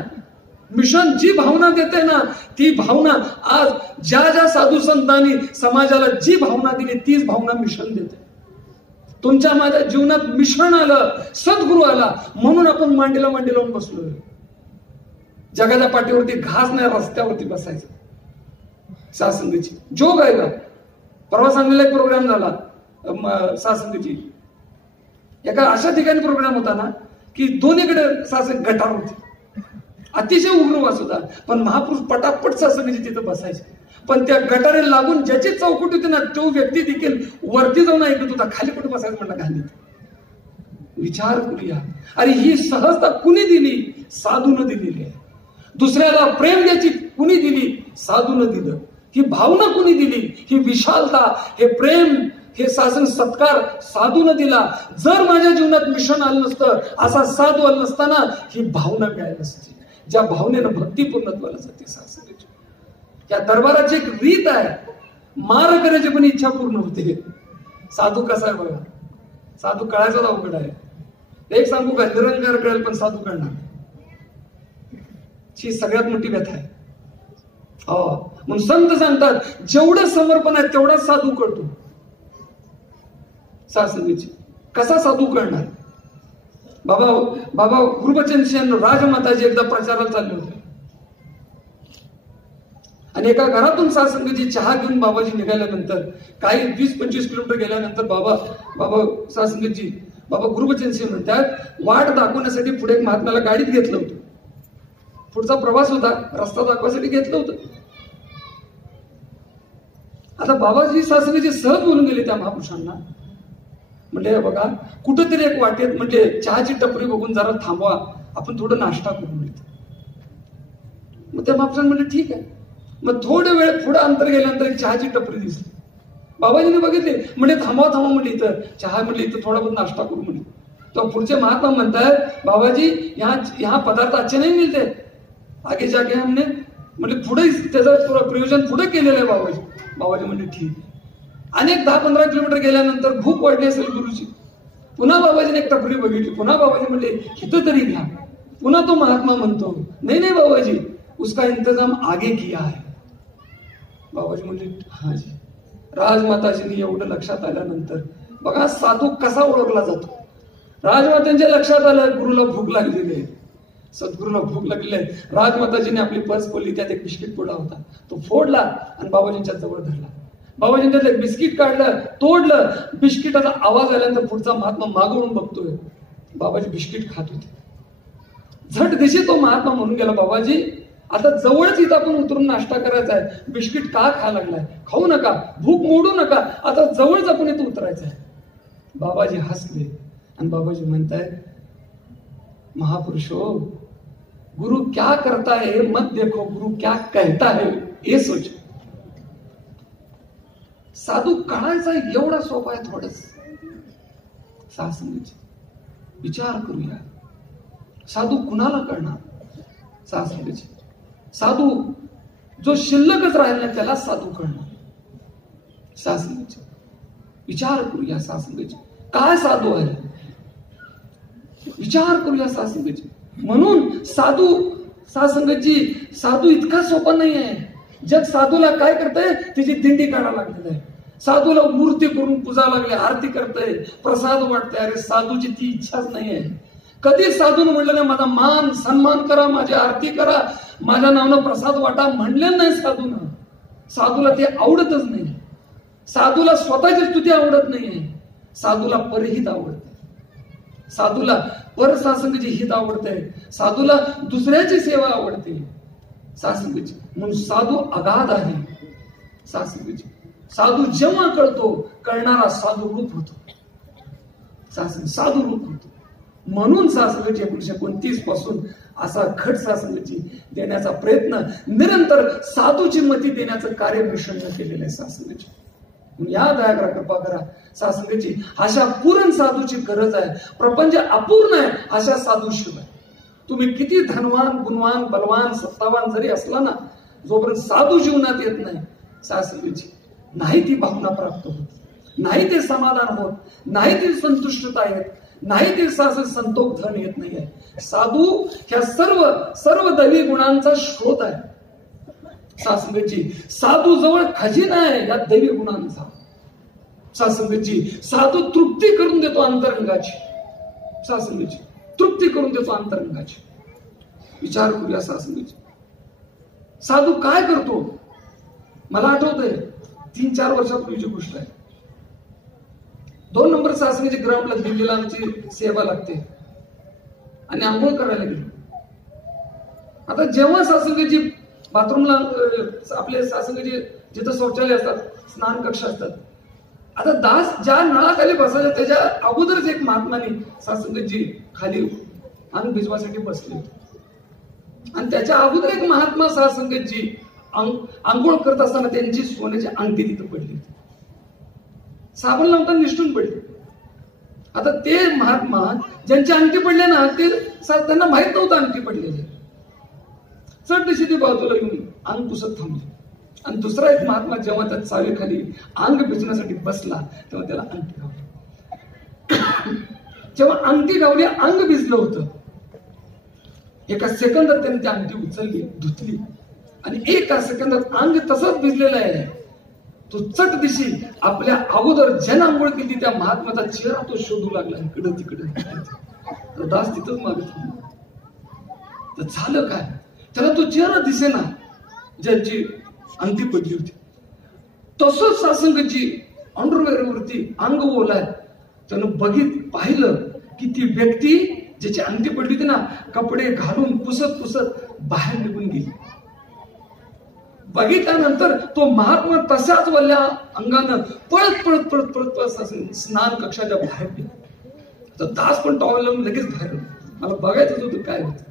मिशन जी भावना देते ना ती भावना आज ज्या ज्या साधू संतांनी समाजाला जी भावना दिली तीच भावना मिशन देते. तुमच्या माझ्या जीवनात मिशन आलं, सद्गुरू आला म्हणून आपण मांडीला मांडी लावून बसलोय. जगाच्या पाठीवरती घास नाही, रस्त्यावरती बसायचं. सासंगीची जोग आहे का? परवा सांगलेला एक प्रोग्राम झाला सासंगीची. एका अशा ठिकाणी प्रोग्राम होता ना की दोन्हीकडे सासंग गटार होती, अतिशय उग्र वास होता, पण महापुरुष पटापट सासंगीची तिथं बसायचे. पण त्या गटारे लागून ज्याची चौकट होती ना तो व्यक्ती देखील वरती जाऊन ऐकत होता, खाली कुठे बसायचं म्हणलं खाली. विचार करूया, अरे ही सहजता कुणी दिली? साधून दिलेली आहे. दुसऱ्याला प्रेम द्यायची कुणी दिली? साधून दिलं. ही भावना कुणी दिली? ही विशालता, हे प्रेम, हे शासन सत्कार साधून दिला. जर माझ्या जीवनात मिशन आलं नसतं, असा साधू आला नसताना ही भावना मिळाली नसती, ज्या भावनेनं भक्ती पूर्णत्वाला जाते. सासरीची या दरबाराची एक रीत आहे, मार करायची पण इच्छा पूर्ण होते. साधू कसा आहे बघा, साधू कळायचा अवघड आहे. एक सांगू का, निरंकार कळेल पण साधू कळणार ही सगळ्यात मोठी व्यथा आहे. हो, म्हणून संत सांगतात जेवढं समर्पण आहे तेवढा साधू कळतो. सासंगीची कसा साधू कळणार? बाबा गुरुबचन राजमाताजी एकदा प्रचाराला चालले होते आणि एका घरातून सासंगीची चहा घेऊन बाबाजी निघाल्यानंतर काही 20-25 किलोमीटर गेल्यानंतर बाबा सासंगीची बाबा गुरुबचन सिंह म्हणतात वाट दाखवण्यासाठी पुढे एक महात्म्याला गाडीत घेतलं होतं. पुढचा प्रवास होता, रस्ता दाखवायसाठी घेतलं होतं. आता बाबाजी सासंगीची सहज बोलून गेले त्या महापुरुषांना, म्हणजे बघा कुठंतरी एक वाटेत म्हणजे चहाची टपरी बघून जरा थांबवा, आपण थोडं नाश्ता करून मिळतो. मग त्या महापुरुषांना म्हणजे ठीक आहे. मग थोडं वेळ पुढे अंतर गेल्यानंतर एक चहाची टपरी दिसली. बाबाजीने बघितले, म्हणजे थांबवा म्हणजे इथं चहा, म्हणजे इथं थोडा बहुत नाश्ता करू म्हणजे. तो पुढचे महात्मा म्हणतात बाबाजी यहाँ पदार्थ अच्छे नहीं मिलते, आगे जाके हमने म्हणजे पुढे त्याचं प्रयोजन पुढे केलेलं आहे बाबाजी. बाबाजी म्हणजे ठीक आहे. अनेक 10-15 किलोमीटर गेल्यानंतर भूक वाढली असेल गुरुजी. पुन्हा बाबाजीने एक टपरी बघितली. पुन्हा बाबाजी म्हणले इथं तरी घ्या. पुन्हा तो महात्मा म्हणतो नाही बाबाजी उसका इंतजाम आगे किया है. बाबाजी म्हणले हा जी. राजमाताजींनी एवढं लक्षात आल्यानंतर बघा साधू कसा ओळखला जातो. राजमातांच्या लक्षात आलं गुरुला भूक लागलेली आहे, सद्गुरूला भूक लागलेली आहे. राजमाताजीने आपली पर्स खोलली, त्यात एक बिस्किट पुडा होता, तो फोडला आणि बाबाजींच्या जवळ धरला. बाबाजीने त्यात एक बिस्किट काढलं, तोडलं. बिस्किटाचा आवाज आल्यानंतर पुढचा महात्मा मागवून बघतोय, बाबाजी बिस्किट खात होते. झट दिशी तो महात्मा म्हणून गेला बाबाजी आता जवळच इथं आपण उतरून नाश्ता करायचा आहे, बिस्किट का खायला लागलाय? खाऊ नका, भूक मोडू नका, आता जवळच आपण इथं उतरायचं आहे. बाबाजी हसले आणि बाबाजी म्हणतायत महापुरुषो गुरु क्या करता है मत देखो, गुरु क्या कहता है ये सोचो. साधू कळायचा एवढा सोपा आहे थोडस. सासंगीची विचार करूया, साधू कुणाला कळणार? सासंगीची साधू जो शिल्लकच राहिला नाही त्याला साधू कळणार. सासंगीची विचार करूया, सासंगीची काय साधू आहे विचार करूया. सासंगीची म्हणून साधू इतका सोपा नाही आहे. जग साधूला काय करतंय, तिची दिंडी काढायला लागलेली आहे. साधूला मूर्ती करून पूजा लागले, आरती करतंय, प्रसाद वाटतंय. अरे साधूची ती इच्छाच नाही आहे. कधी साधून म्हणलं नाही माझा मान सन्मान करा, माझी आरती करा, माझ्या नावानं प्रसाद वाटा म्हणलं नाही साधूनं. साधूला ते आवडतच नाही. साधूला स्वतःची स्तुती आवडत नाहीये. साधूला परहित आवडते, साधूला परसासंगची हित आवडते, साधूला दुसऱ्याची सेवा आवडते. सासंगची म्हणून साधू अगाध आहे. सासंगची साधू जेव्हा कळतो, कळणारा साधू रूप होतो. साधू रूप होतो. म्हणून सासंगची 1929 पासून असा घट सासंगची देण्याचा प्रयत्न, निरंतर साधूची मती देण्याचं कार्य मिशननं केलेलं आहे. सासंगची या दया करा, कृपा करा. सासंगची अशा पूर्ण साधूची गरज आहे. प्रपंच अपूर्ण आहे अशा साधूशिवाय. तुम्ही किती धनवान, गुणवान, बलवान, सत्तावान जरी असला ना, जोपर्यंत साधू जीवनात येत नाही, सासंगची नाही ती भावना प्राप्त होत, नाही ते समाधान होत, नाही ती संतुष्टता येत, नाही ते संतोष धन येत नाहीये. साधू ह्या सर्व दैवी गुणांचा शोध आहे. सासंगची साधू जवळ खजिना आहे या दैवी गुणांचा. सासंगची साधू तृप्ती करून देतो अंतरंगाची. सासंगची तृप्ती करून देतो अंतरंगाची. विचार करूया सासंगची साधू काय करतो. मला आठवतंय 3-4 वर्षापूर्वीची गोष्ट आहे. 2 नंबर सासणीच्या ग्राउंडला दिल्लीला आमची सेवा लागते आणि आंघोळ करायला गेलो. आता जेव्हा सासंगीची बाथरूमला आपले सासंगीची जिथं शौचालय असतात, स्नान कक्ष असतात, आता दास ज्या नळाखाली बसायच्या त्याच्या अगोदरच एक महात्माने सासंगीची खाली अंग भिजवासाठी बसले होते आणि त्याच्या अगोदर एक महात्मा सासंगीची आंघोळ करत असताना त्यांची सोन्याची अंगठी तिथं पडली होती. साबण लावताना निष्ठून पडली. आता ते महात्मा ज्यांची अंगठी पडले ना ते त्यांना माहित नव्हतं अंगठी पडलेली. चढ दिशी ती बाजूला येऊन अंग पुसत थांबले आणि दुसरा एक महात्मा जेव्हा त्या चावीखाली अंग भिजण्यासाठी बसला तेव्हा त्याला अंगठी गावली. जेव्हा अंगठी गावली, अंग भिजलं होतं. एका सेकंदात त्याने ती अंगठी उचलली, धुतली आणि एका सेकंदात अंग तसंच भिजलेलं आहे. तो चट दिशी आपल्या अगोदर ज्यानं आंघोळ केली त्या महात्माचा चेहरा तो शोधू लागला, इकडं तिकडं. दास तिथंच मागे थांबला. तर झालं काय, त्याला तो चेहरा दिसेना ज्यांची अंगठी पडली होती. तसंच सासंगची अंडरवेअरवरती अंग ओलाय. त्यानं पाहिलं की ती व्यक्ती ज्याची अंगठी पडली होती ना, कपडे घालून पुसत पुसत बाहेर निघून गेली. बघितल्यानंतर तो महात्मा तशाच वल्ल्या अंगानं पळत पळत पळत पळत स्नान कक्षाच्या बाहेर गेला. तर दास पण टॉवेल लावून लगेच बाहेर. मला बघायचं होतं काय होतं.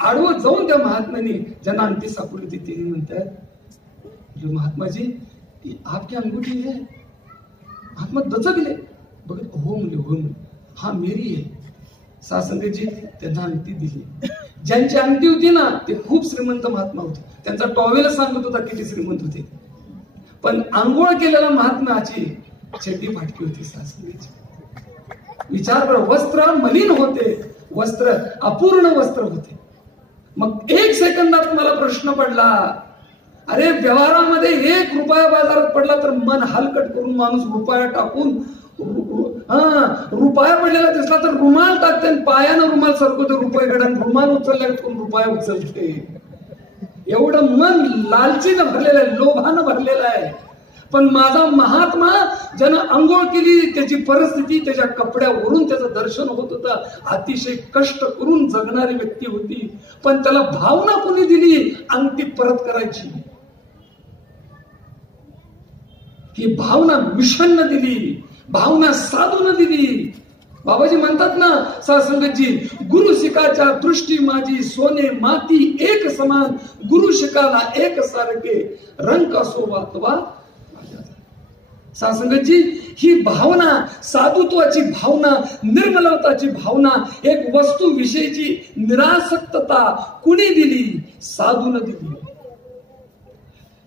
आडवं जाऊन त्या महात्म्याने ज्यांना अंगठी सापडली होती ते म्हणतात, महात्माजी आपकी अंगूठी है. महात्मा दचकले. बघत हो म्हणले, हा मेरी आहे. सासंगजी त्यांना अंगठी दिली. ज्यांची अंगठी होती ना ते खूप श्रीमंत महात्मा होते. त्यांचा टॉवेल सांगत होता किती श्रीमंत होते. पण आंघोळ केलेल्या महात्म्याची चड्डी फाटकी होती सासंगीची. विचार करा, वस्त्र मलिन होते, वस्त्र अपूर्ण वस्त्र होते. मग 1 सेकंदात मला प्रश्न पडला, अरे व्यवहारामध्ये 1 रुपया बाजारात पडला तर मन हलकट करून माणूस रुपया टाकून रुपया पडलेला दिसला तर रुमाल टाकते आणि पायानं रुमाल सरकवते रुपये गडान. रुमाल उचलला कोण रुपया उचलते. एवढं मन लालचीनं भरलेलं आहे, लोभानं भरलेलं आहे. पण माझा महात्मा ज्यानं अंघोळ केली त्याची परिस्थिती त्याच्या कपड्यावरून त्याचं दर्शन होत होतं. अतिशय कष्ट करून जगणारी व्यक्ती होती. पण त्याला भावना कोणी दिली अंगठी परत करायची. ही भावना मिशननं दिली, भावना साधून दिली. बाबाजी म्हणतात ना सासंगतजी, गुरु शिकाच्या दृष्टी माझी सोने माती एक समान, गुरु शिकाला एक सारखे रंग असो वातवा. सासंगतजी ही भावना, साधुत्वाची भावना, निर्मलताची भावना, एक वस्तू विषयीची निरासक्तता कुणी दिली? साधून दिली.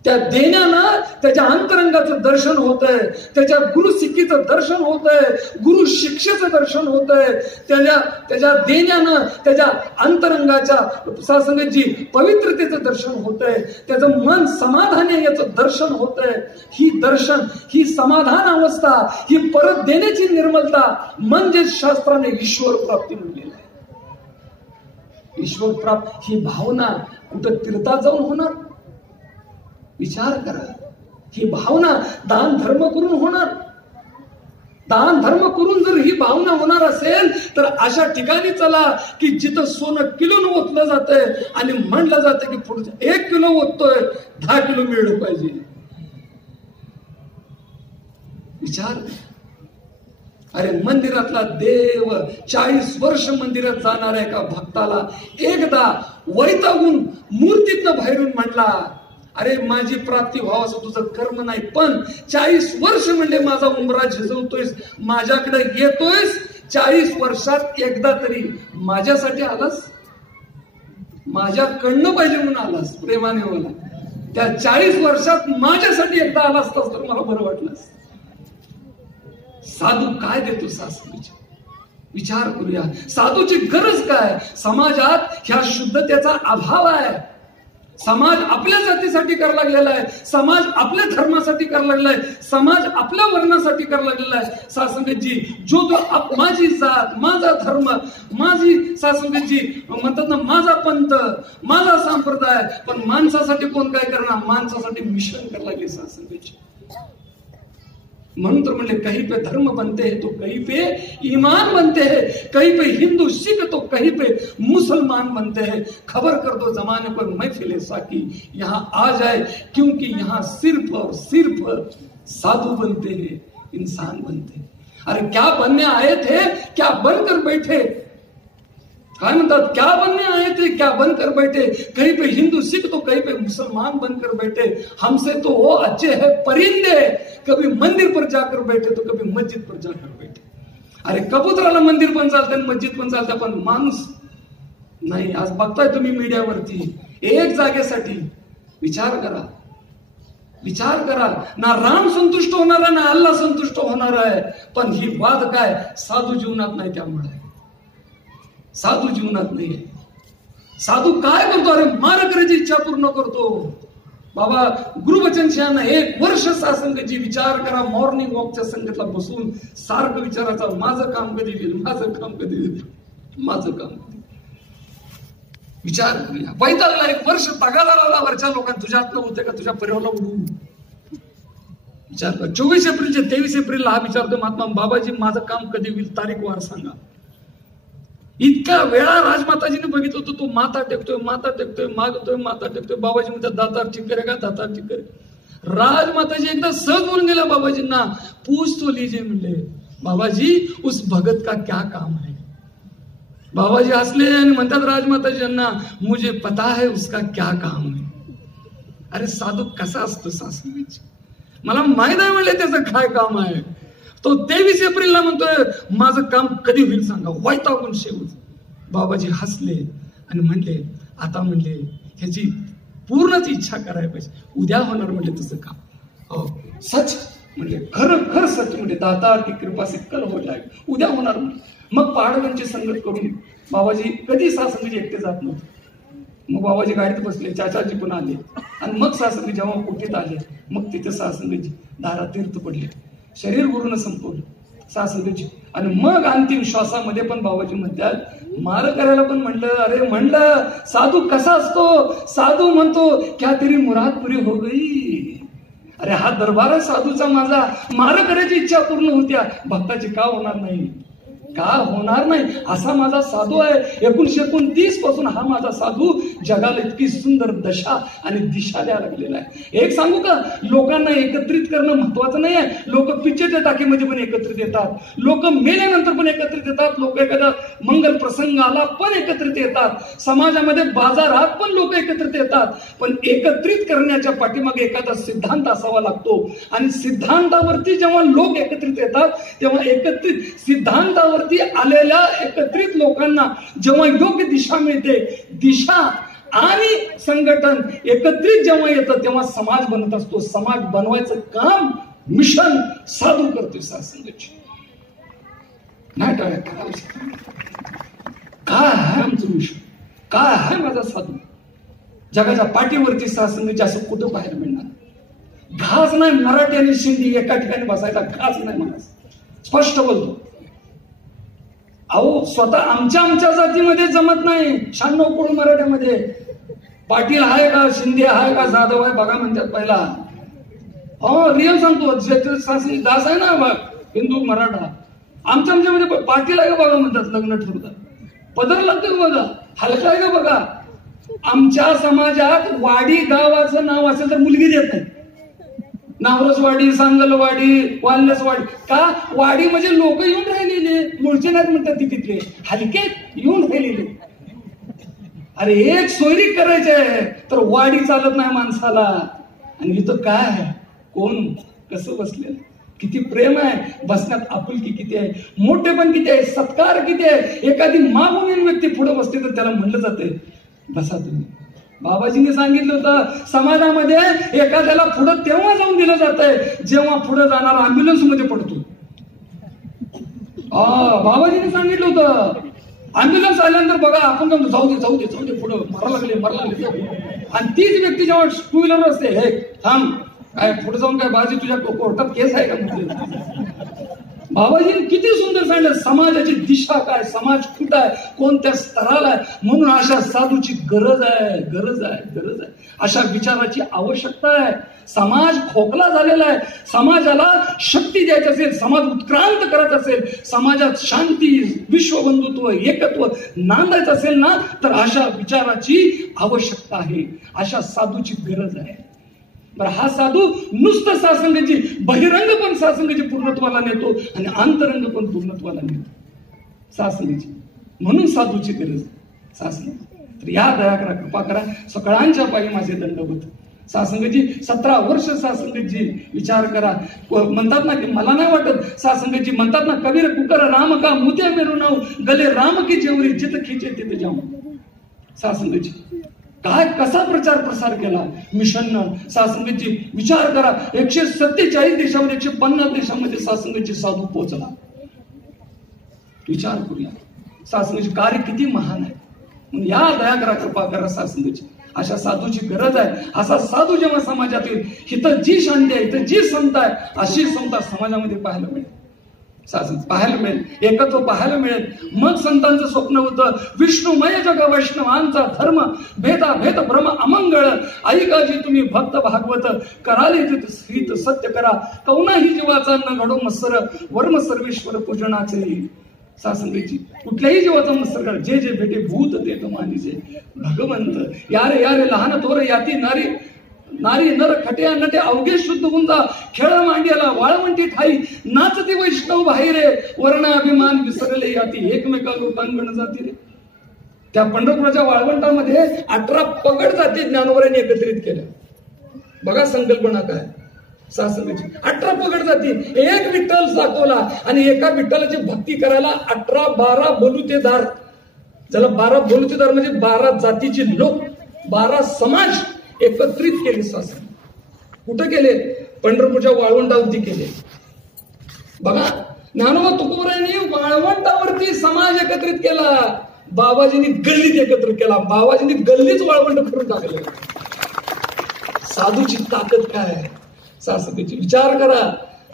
त्या देण्यानं त्याच्या अंतरंगाचं दर्शन होतंय, त्याच्या गुरुसिक्कीचं दर्शन होतंय, गुरु शिक्षेचं दर्शन होतंय. त्याच्या देण्यानं त्याच्या अंतरंगाच्या सासंगतजी पवित्रतेचं दर्शन होतंय, त्याचं मन समाधानी याचं दर्शन होतंय. ही दर्शन, ही समाधान अवस्था, ही परत देण्याची निर्मलता म्हणजे शास्त्राने ईश्वर प्राप्ती म्हणलेली आहे. ईश्वर प्राप्त ही भावना कुठं तीर्थात जाऊन होणार? विचार करा. ही भावना दान धर्म करून होणार? दान धर्म करून जर ही भावना होणार असेल तर अशा ठिकाणी चला की जिथं सोनं किलोन ओतलं जातंय आणि म्हणलं जातं की पुढचं 1 किलो ओततोय 10 किलो मिळलं पाहिजे. विचार. अरे मंदिरातला देव 40 वर्ष मंदिरात जाणाऱ्या एका भक्ताला एकदा वैतागून मूर्तीतनं बाहेरून म्हणला, अरे माझी प्राप्ती व्हावं असं तुझं कर्म नाही, पण 40 वर्ष म्हणजे माझा उंबरा झिजवतोयस, माझ्याकडे येतोयस, 40 वर्षात एकदा तरी माझ्यासाठी आलास, माझ्याकडनं पाहिजे म्हणून आलास प्रेमाने मला. त्या 40 वर्षात माझ्यासाठी एकदा आला असतास तर मला बरं वाटलं. साधू काय देतो सासरीचे? विचार करूया. साधूची गरज काय? समाजात ह्या शुद्धतेचा अभाव आहे. समाज आपल्या जातीसाठी करायला लागलेला आहे, समाज आपल्या धर्मासाठी करायला लागलेला आहे, समाज आपल्या वर्णासाठी करायला लागलेला आहे. सासंगतजी जो माझी जात, माझा धर्म, माझी सासंगतजी म्हणतात ना माझा पंथ, माझा संप्रदाय, पण माणसासाठी कोण काय करणार? माणसासाठी मिशन करायला लागले सासंगतजी. म्हणून तर म्हणले कहीं पे धर्म बनते हैं तो कहीं पे ईमान बनते हैं, कहीं पे हिंदू सिख तो कहीं पे मुसलमान बनते हैं. खबर कर दो जमाने पर महफिल साकी यहाँ आ जाए, क्योंकि यहाँ सिर्फ और सिर्फ साधु बनते हैं, इंसान बनते हैं. अरे क्या बनने आए थे, क्या बनकर बैठे? काय म्हणतात, क्या बनने आए थे क्या बनकर बैठे, कहीं पे हिंदू सिख तो कहीं पे मुसलमान बनकर बैठे. हमसे तो वो अच्छे है परिंदे, कभी मंदिर पर जाकर बैठे तो कभी मस्जिद पर जाकर बैठे. अरे कबुतराला मंदिर पण चालते, मस्जिद पण चालते, पण माणूस नाही. आज बघताय तुम्ही मीडियावरती, एक जागेसाठी विचार करा, विचार करा. ना राम संतुष्ट होणार आहे, ना अल्लाह संतुष्ट होणार आहे. पण ही वाद काय साधू जीवनात नाही, त्यामुळे साधू जीवनात नाहीये. साधू काय करतो? अरे मार करायची इच्छा पूर्ण करतो. बाबा गुरुवचन शहाणा 1 वर्ष सासंगतजी विचार करा, मॉर्निंग वॉकच्या संगतला बसून सारखं विचारायचं, माझं काम कधी होईल, माझं काम कधी होईल, माझं काम कधी. विचार करूया. वैतागला 1 वर्ष तगादा लावला वरच्या लोकांना, तुझ्यात होते का तुझ्या परिवाराला उडू? विचार कर. 24 एप्रिलचे 23 एप्रिलला हा विचारतो महात्मा बाबाजी माझं काम कधी होईल, तारीख वार सांगा. इतक्या वेळा राजमाताजीने बघितलं होतं, तो माता टेकतोय, माता टेकतोय, मागतोय, माता टेकतोय. बाबाजी म्हणतात दातार ठीक करेगा, दातार ठीक करेगा. राजमाताजी एकदा सहज बोलून गेल्या बाबाजींना, पूछ तो लीजिए म्हणले, बाबाजी उस भगत का क्या काम है? बाबाजी हसले आणि म्हणतात राजमाताजींना, मुझे पता है उसका क्या काम है. अरे साधू कसा असतो सासरीची, मला माहित आहे म्हणले त्याचं काय काम आहे. तो 23 एप्रिलला म्हणतोय माझं काम कधी होईल सांगा, वैतागून शेवट. बाबाजी हसले आणि म्हणले आता म्हणले ह्याची पूर्णच इच्छा करायला पाहिजे, उद्या होणार म्हणले तुझं काम. हो सच म्हणले, खरं खरं सच म्हणले, दाता की कृपा से कल हो जाए, उद्या होणार म्हणले. मग पहाडगणची संगत करून बाबाजी कधी सासंगजी एकटे जात नव्हते. मग बाबाजी गाडीत बसले, चाचाजी पण आले आणि मग सासंगी जेव्हा कुटीत आले, मग तिथे सासंगीची दारात तीर्थ पडले, शरीर गुरुनं संपवलं सासंगीची. आणि मग अंतिम श्वासामध्ये पण बाबाजी म्हणतात मार करायला पण म्हणलं. अरे म्हणलं साधू कसा असतो? साधू म्हणतो क्या तेरी मुराद पुरी हो गई. अरे हा दरबार आहे साधूचा, माझा मार करायची इच्छा पूर्ण होत्या, भक्ताची का होणार नाही, का होणार नाही. असा माझा साधू आहे. 1929 पासून हा माझा साधू जगाला इतकी सुंदर दशा आणि दिशा द्यायला लागलेला आहे. एक सांगू का, लोकांना एकत्रित करणं महत्वाचं नाही आहे. लोक पिचेच्या टाकीमध्ये पण एकत्रित येतात, लोक मेल्यानंतर पण एकत्रित येतात, लोक एखादा मंगल प्रसंगाला पण एकत्रित येतात, समाजामध्ये बाजारात पण लोक एकत्रित येतात. पण एकत्रित करण्याच्या पाठीमागे एखादा सिद्धांत असावा लागतो. आणि सिद्धांतावरती जेव्हा लोक एकत्रित येतात, तेव्हा एकत्रित सिद्धांतावर आलेल्या एकत्रित लोकांना जेव्हा योग्य दिशा मिळते, दिशा आणि संघटन एकत्रित जेव्हा येतं तेव्हा समाज बनत असतो. समाज बनवायचं काम मिशन साधू करतोय सासंगची. नाही टाळ्या करायचं. काय आहे आमचं मिशन, काय आहे माझा साधू? जगाच्या पाठीवरती सासंगची असं कुठं बाहेर मिळणार? घास नाही, मराठी आणि सिंधी एका ठिकाणी बसायला घास नाही मला, स्पष्ट बोलतो. अहो स्वतः आमच्या जातीमध्ये जमत नाही. 96 करोड मराठ्यामध्ये पाटील आहे का, शिंदे आहे का, जाधव आहे बघा म्हणतात पहिला. हो रिअल सांगतो, दास आहे ना हिंदू मराठा, आमच्यामध्ये पाटील आहे का बघा म्हणतात. लग्न ठरवतात, पदर लागतं बघा, हलका आहे का बघा. आमच्या समाजात वाडी गावाचं नाव असेल तर मुलगी देत नाही. नावरसवाडी, सांगलवाडी, वाल्यसवाडी. का? वाडी म्हणजे लोक येऊन राहिलेले, मूळचे नाहीत म्हणतात ती तिथले, हलके येऊन राहिलेले. अरे एक सोयरी करायची आहे तर वाडी चालत नाही माणसाला. आणि इथं काय आहे, कोण कसं बसले, किती प्रेम आहे, बसण्यात आपुलकी किती आहे, मोठे पण किती आहे, सत्कार किती आहे. एखादी मागून व्यक्ती पुढे बसते तर त्याला म्हणलं जाते बसा तुम्ही. बाबाजींनी सांगितलं होतं समाजामध्ये एखाद्याला पुढं तेव्हा जाऊन दिलं जातंय जेव्हा पुढे जाणारा अँब्युलन्स मध्ये पडतो. बाबाजींनी सांगितलं होतं ॲम्ब्युलन्स आल्यानंतर बघा आपण काय जाऊ दे पुढं मारा लागले आणि तीच व्यक्ती जेव्हा टू व्हीलर असते, हे थांब, काय पुढे जाऊन काय बाजी तुझ्या कोर्टात केस आहे का म्हटलं. बाबाजींनी किती सुंदर सांगितलं समाजाची दिशा काय, समाज कुठं आहे, कोणत्या स्तराला आहे. म्हणून अशा साधूची गरज आहे. अशा विचाराची आवश्यकता आहे. समाज खोकला झालेला आहे. समाजाला शक्ती द्यायची असेल, समाज उत्क्रांत करायचा असेल, समाजात शांती, विश्वबंधुत्व, एकत्व नांदायचं असेल ना, तर अशा विचाराची आवश्यकता आहे. अशा साधूची गरज आहे. बरं, हा साधू नुसतं सासंगाची बहिरंग पण सासंगाची पूर्णत्वाला नेतो आणि अंतरंग पण पूर्णत्वाला नेतो सासंगाची. म्हणून साधूची गरज सासंग. तर या दया करा, कृपा करा, सगळ्यांच्या पायी माझे दंडवत. सासंगाची 17 वर्ष सासंगाची विचार करा. म्हणतात ना की मला नाही वाटत सासंगाची, म्हणतात ना कबीर कुकर राम का मुद्या मेरू नाव, गले राम की जेवरी जित खिचे तिथे जाऊ. सासंगाची काय कसा प्रचार प्रसार केला मिशननं सासंगाची विचार करा. 147 देशामध्ये 150 देशामध्ये सासंगाची साधू पोहोचला. विचार करूया सासंगाचे कार्य किती महान आहे. म्हणून या दया करा, कृपा करा सासंगाची. अशा साधूची गरज आहे. असा साधू जेव्हा समाजात येईल, इथं जी शांती आहे, इथं जी समता आहे, अशी समता समाजामध्ये पाहायला मिळेल. पाहायला मिळेल, एकत्व पाहायला मिळेल. मग संतांचं स्वप्न होतं विष्णुमय जग वैष्णवांचा धर्म, भेदा भेद भ्रम अमंगळ, ऐकाजी तुम्ही भक्त भागवत, कराले हित सत्य करा, कौनाही जीवाचा न घडो मत्सर, वर्म सर्वेश्वर पूजनाचे. सासंगाची कुठल्याही जीवाचा मत्सर करा, जे जे भेटे भूत ते मानिजे भगवंत. यारे लहान थोर याती नारी नर खट्या नटे अवघे शुद्ध हुंदा, खेळ मांड्याला वाळवंटी ठाई, नाचते वैष्णव बाहेरे, वर्ण अभिमान विसरले याती, एकमेका लोटांगण जाती रे. त्या पंढरपुराच्या वाळवंटामध्ये 18 पगड जाती ज्ञानोबरांनी एकत्रित केल्या. बघा संकल्पना काय सासंगाची. 18 पगड जाती, एक विठ्ठल साकोला, आणि एका विठ्ठलाची भक्ती करायला 12 बोलुतेदार. ज्याला 12 बोलुतेदार म्हणजे 12 जातीचे लोक, 12 समाज एकत्रित केले. सासंग कुठं केले? पंढरपूरच्या वाळवंटावरती केले. बघा, ज्ञानोबा तुकोबारायांनी वाळवंटावरती समाज एकत्रित केला. बाबाजींनी गल्लीत एकत्रित केला. बाबाजींनी गल्लीच वाळवंट करून टाकले. साधूची ताकद काय आहे सासंगाची विचार करा.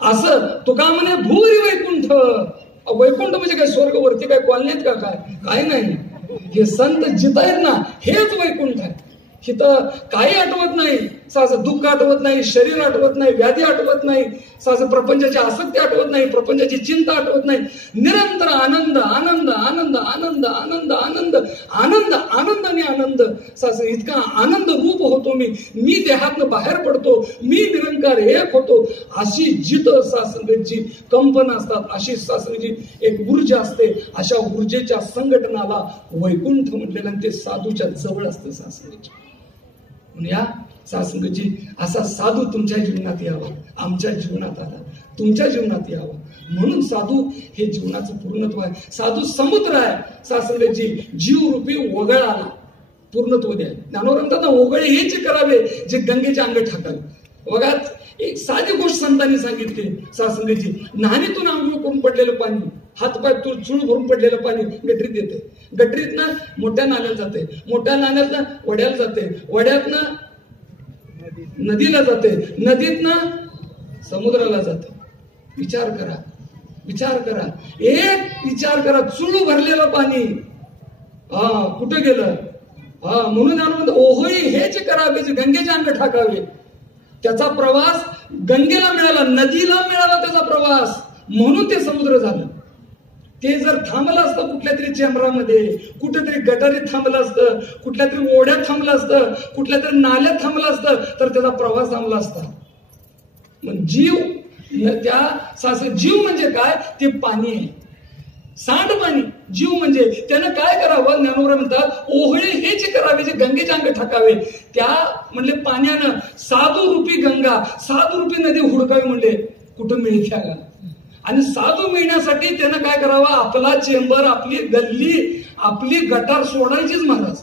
असं तुका म्हणे भूरी वैकुंठ. वैकुंठ म्हणजे काय, स्वर्ग वरती काय कॉलनीत का काय नाही. हे संत जित आहेत ना, हेच वैकुंठ आहे. इथं काही आठवत नाही. सासं दुःख आठवत नाही, शरीर आठवत नाही, व्याधी आठवत नाही, सासं प्रपंचाची आसक्ती आठवत नाही, प्रपंचाची चिंता आठवत नाही. निरंतर आनंद आनंद आनंद आनंद आनंद आनंद आनंद आनंद आणि आनंद. सासं इतका आनंद रूप होतो मी देहातनं बाहेर पडतो, मी निरंकार एक होतो. अशी जित सासंगाची कंपन असतात, अशी सासंगाची एक ऊर्जा असते. अशा ऊर्जेच्या संघटनाला वैकुंठ म्हटलेलं, आणि ते साधूच्या जवळ असतं सासंगाची. म्हणून या सासंगाची असा साधू तुमच्या जीवनात यावा, आमच्या जीवनात आला, तुमच्या जीवनात यावा. म्हणून साधू हे जीवनाचं पूर्णत्व आहे. साधू समुद्र आहे. सासंगाची जीवरूपी ओघळाला पूर्णत्व द्या. ज्ञानोबा म्हणतात ना, ओघळे हेच करावे जे गंगेचे अंग ठाकावे. बघा, एक साधी गोष्ट संतांनी सांगितली सासंगाची. नाणीतून आंघोळ करून पडलेलं पाणी, हातपाय चूळ भरून पडलेलं पाणी गटरीत येते. गटरीतनं मोठ्या नाल्याला जाते, मोठ्या नाल्यातनं वड्याला जाते, वड्यातनं नदीला जाते, नदीतनं समुद्राला जाते. विचार करा, विचार करा, एक विचार करा. चूळ भरलेलं पाणी कुठं गेलं? म्हणून ओहोई हेच करावे जे गंगेचे अंग ठाकावे. त्याचा प्रवास गंगेला मिळाला, नदीला मिळाला त्याचा प्रवास, म्हणून ते समुद्र झालं. ते जर थांबलं असतं कुठल्या तरी चेंबरामध्ये, कुठेतरी गटारीत थांबलं असतं, कुठल्या तरी ओढ्यात थांबलं असतं, कुठल्या तरी नाल्यात थांबलं असतं, तर त्याचा प्रवास थांबला असता. मग जीव, त्या जीव म्हणजे काय? ते पाणी आहे, सांडपाणी. जीव म्हणजे त्यानं काय करावं? ज्ञानोबा म्हणतात ओहळे हेच करावे जे गंगेचे अंग ठाकावे. त्या म्हणले पाण्यानं साधू रूपी गंगा, साधू रूपी नदी हुडकावी. म्हणले कुठं मिळत्या का? आणि साधू मिळण्यासाठी त्यानं काय करावं? आपला चेंबर, आपली गल्ली, आपली गटार सोडायचीच महाराज.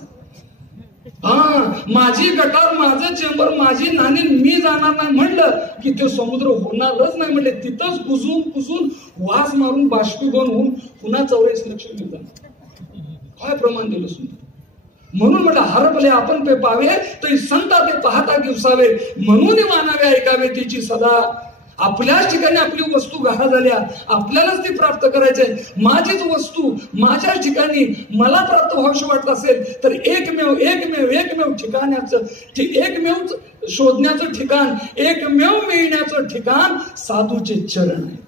माझी गटार, माझं चेंबर, माझी नाणी मी जाणार नाही म्हणलं की ते समुद्र होणारच नाही. म्हणले तिथंच कुसून वास मारून बाष्पीभवन होऊन पुन्हा 84 लक्ष मिळतात. काय प्रमाण दिलं सुंदर. म्हणून म्हटलं हरपले आपण पे पावे तरी संता ते पाहता दिवसावे, म्हणून मानावे ऐकावे तिची सदा. आपल्याच ठिकाणी आपली वस्तू गहाळ झाल्या, आपल्यालाच ती प्राप्त करायची आहे. माझीच वस्तू माझ्याच ठिकाणी मला प्राप्त व्हावीशी वाटत असेल तर एकमेव एकमेव एकमेव ठिकाणाचं, एकमेव शोधण्याचं ठिकाण, एकमेव मिळण्याचं ठिकाण साधूचे चरण आहेत.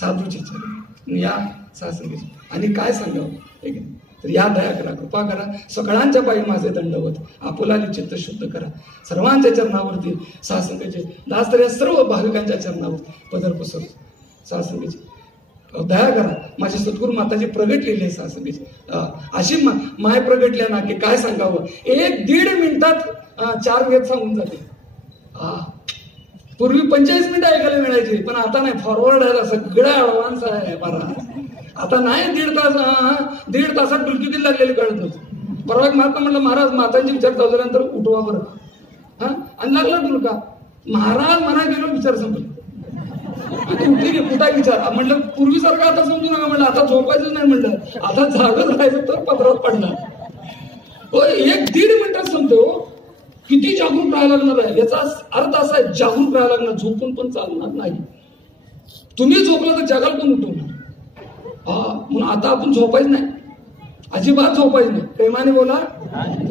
साधूचे चरण या सासंगीची. आणि काय सांगावं तर या दया करा, कृपा करा, सगळ्यांच्या पायी माझे दंडवत, आपुलाली चित्त शुद्ध करा. सर्वांच्या चरणावरती सासंगीचे दास तर या सर्व भाविकांच्या चरणावरती पदर पसर सासंगीची दया करा. माझी सद्गुरू माताजी प्रगटलेली आहे सासंगीची. अशी माय प्रगटल्या ना की काय सांगावं. 1-1.5 मिनिटात 4 वेद सांगून जाते. पूर्वी 45 मिनिटं ऐकायला मिळायची, पण आता नाही, फॉरवर्ड आहे, सगळं ऍडव्हान्स आहे महाराज. आता नाही 1.5 तासात डुलकी दिली लागलेली कळत नव्हती. परवा एक महात्मा म्हणलं, महाराज मातांची विचार चालल्यानंतर उठवा बरं. आणि लागला डुलका. महाराज म्हणा गेलो विचार संपले. उठली की कुठे विचार म्हणलं, पूर्वीसारखं आता समजू नका म्हणलं, आता झोपायचं नाही म्हणलं, आता जागच राहायचं तर पत्रात पडला. 1-1.5 मिनिटात समजतो. किती जागरूक राहायला लागणार आहे याचा अर्थ असा आहे, जागरूक राहायला लागणार. झोपून पण चालणार नाही. तुम्ही झोपला तर जगाला पण उठवणार. म्हणून आता आपण झोपायचं नाही, अजिबात झोपायचं नाही. प्रेमाने बोला.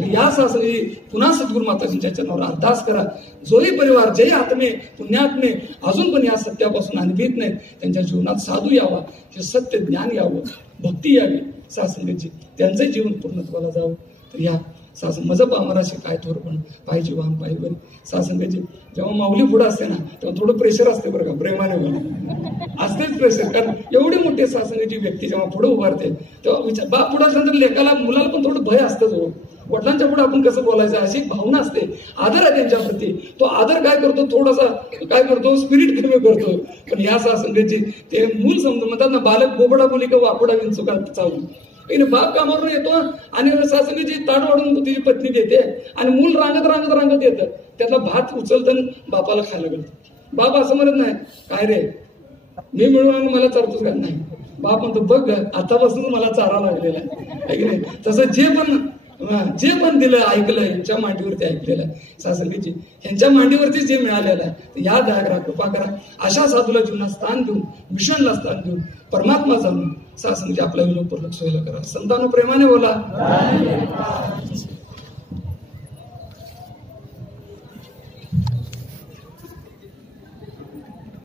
या सासरी पुन्हा सद्गुरू माताजींच्या चरणावर अरदास करा. जोही परिवार जे आत्मे पुण्यात्मे अजून पण या सत्यापासून अनभित नाहीत, त्यांच्या जीवनात साधू यावा, हे सत्य ज्ञान यावं, भक्ती यावी सासंगीची, त्यांचं जीवन पूर्णत्वाला जावं. तर या सासंग मजप अमराशी काय थोरपण पाहिजे वाहन पाहिजे सासंगीची. जेव्हा माऊली पुढे असते ना तेव्हा थोडं प्रेशर असते बरं का, प्रेमाने बोला असतेच प्रेशर. कारण एवढी मोठी सासंगीची व्यक्ती जेव्हा पुढे उभारते तेव्हा विचार बाप पुढे असल्यानंतर लेकाला मुलाला पण थोडं भय असतंच. हो, वडिलांच्या पुढे आपण कसं बोलायचं अशी एक भावना असते, आदर आहे त्यांच्याप्रती. तो आदर काय करतो, थोडासा काय करतो, स्पिरिट कमी करतो. पण या सासंगीची ते मूल समजून म्हणतात ना, बालक बोबडा बोली का वापडा विंचुका चावून. बाप कामावरून येतो आणि सासंगीची ताट वाढून तिची पत्नी देते आणि मूल रांगत येतं. त्यातला भात उचलतं बापाला खायला घालतं. बाप असं म्हणत नाही, काय रे मी मिळून आणि मला चारतोच का नाही. बाप म्हणतो, बघ आतापासून मला चारा लागलेला आहे की नाही. तसं जे पण दिलं ऐकलं यांच्या मांडीवरती ऐकलेलं आहे सासंगीची, यांच्या मांडीवरती जे मिळालेलं आहे. या दया करा, कृपा करा. अशा साधूला जीवनात स्थान देऊन, मिशनला स्थान देऊन, परमात्मा जाणून सासंगीची आपला विनोद पूर्ण सोयीला करा. संतांनो प्रेमाने बोला.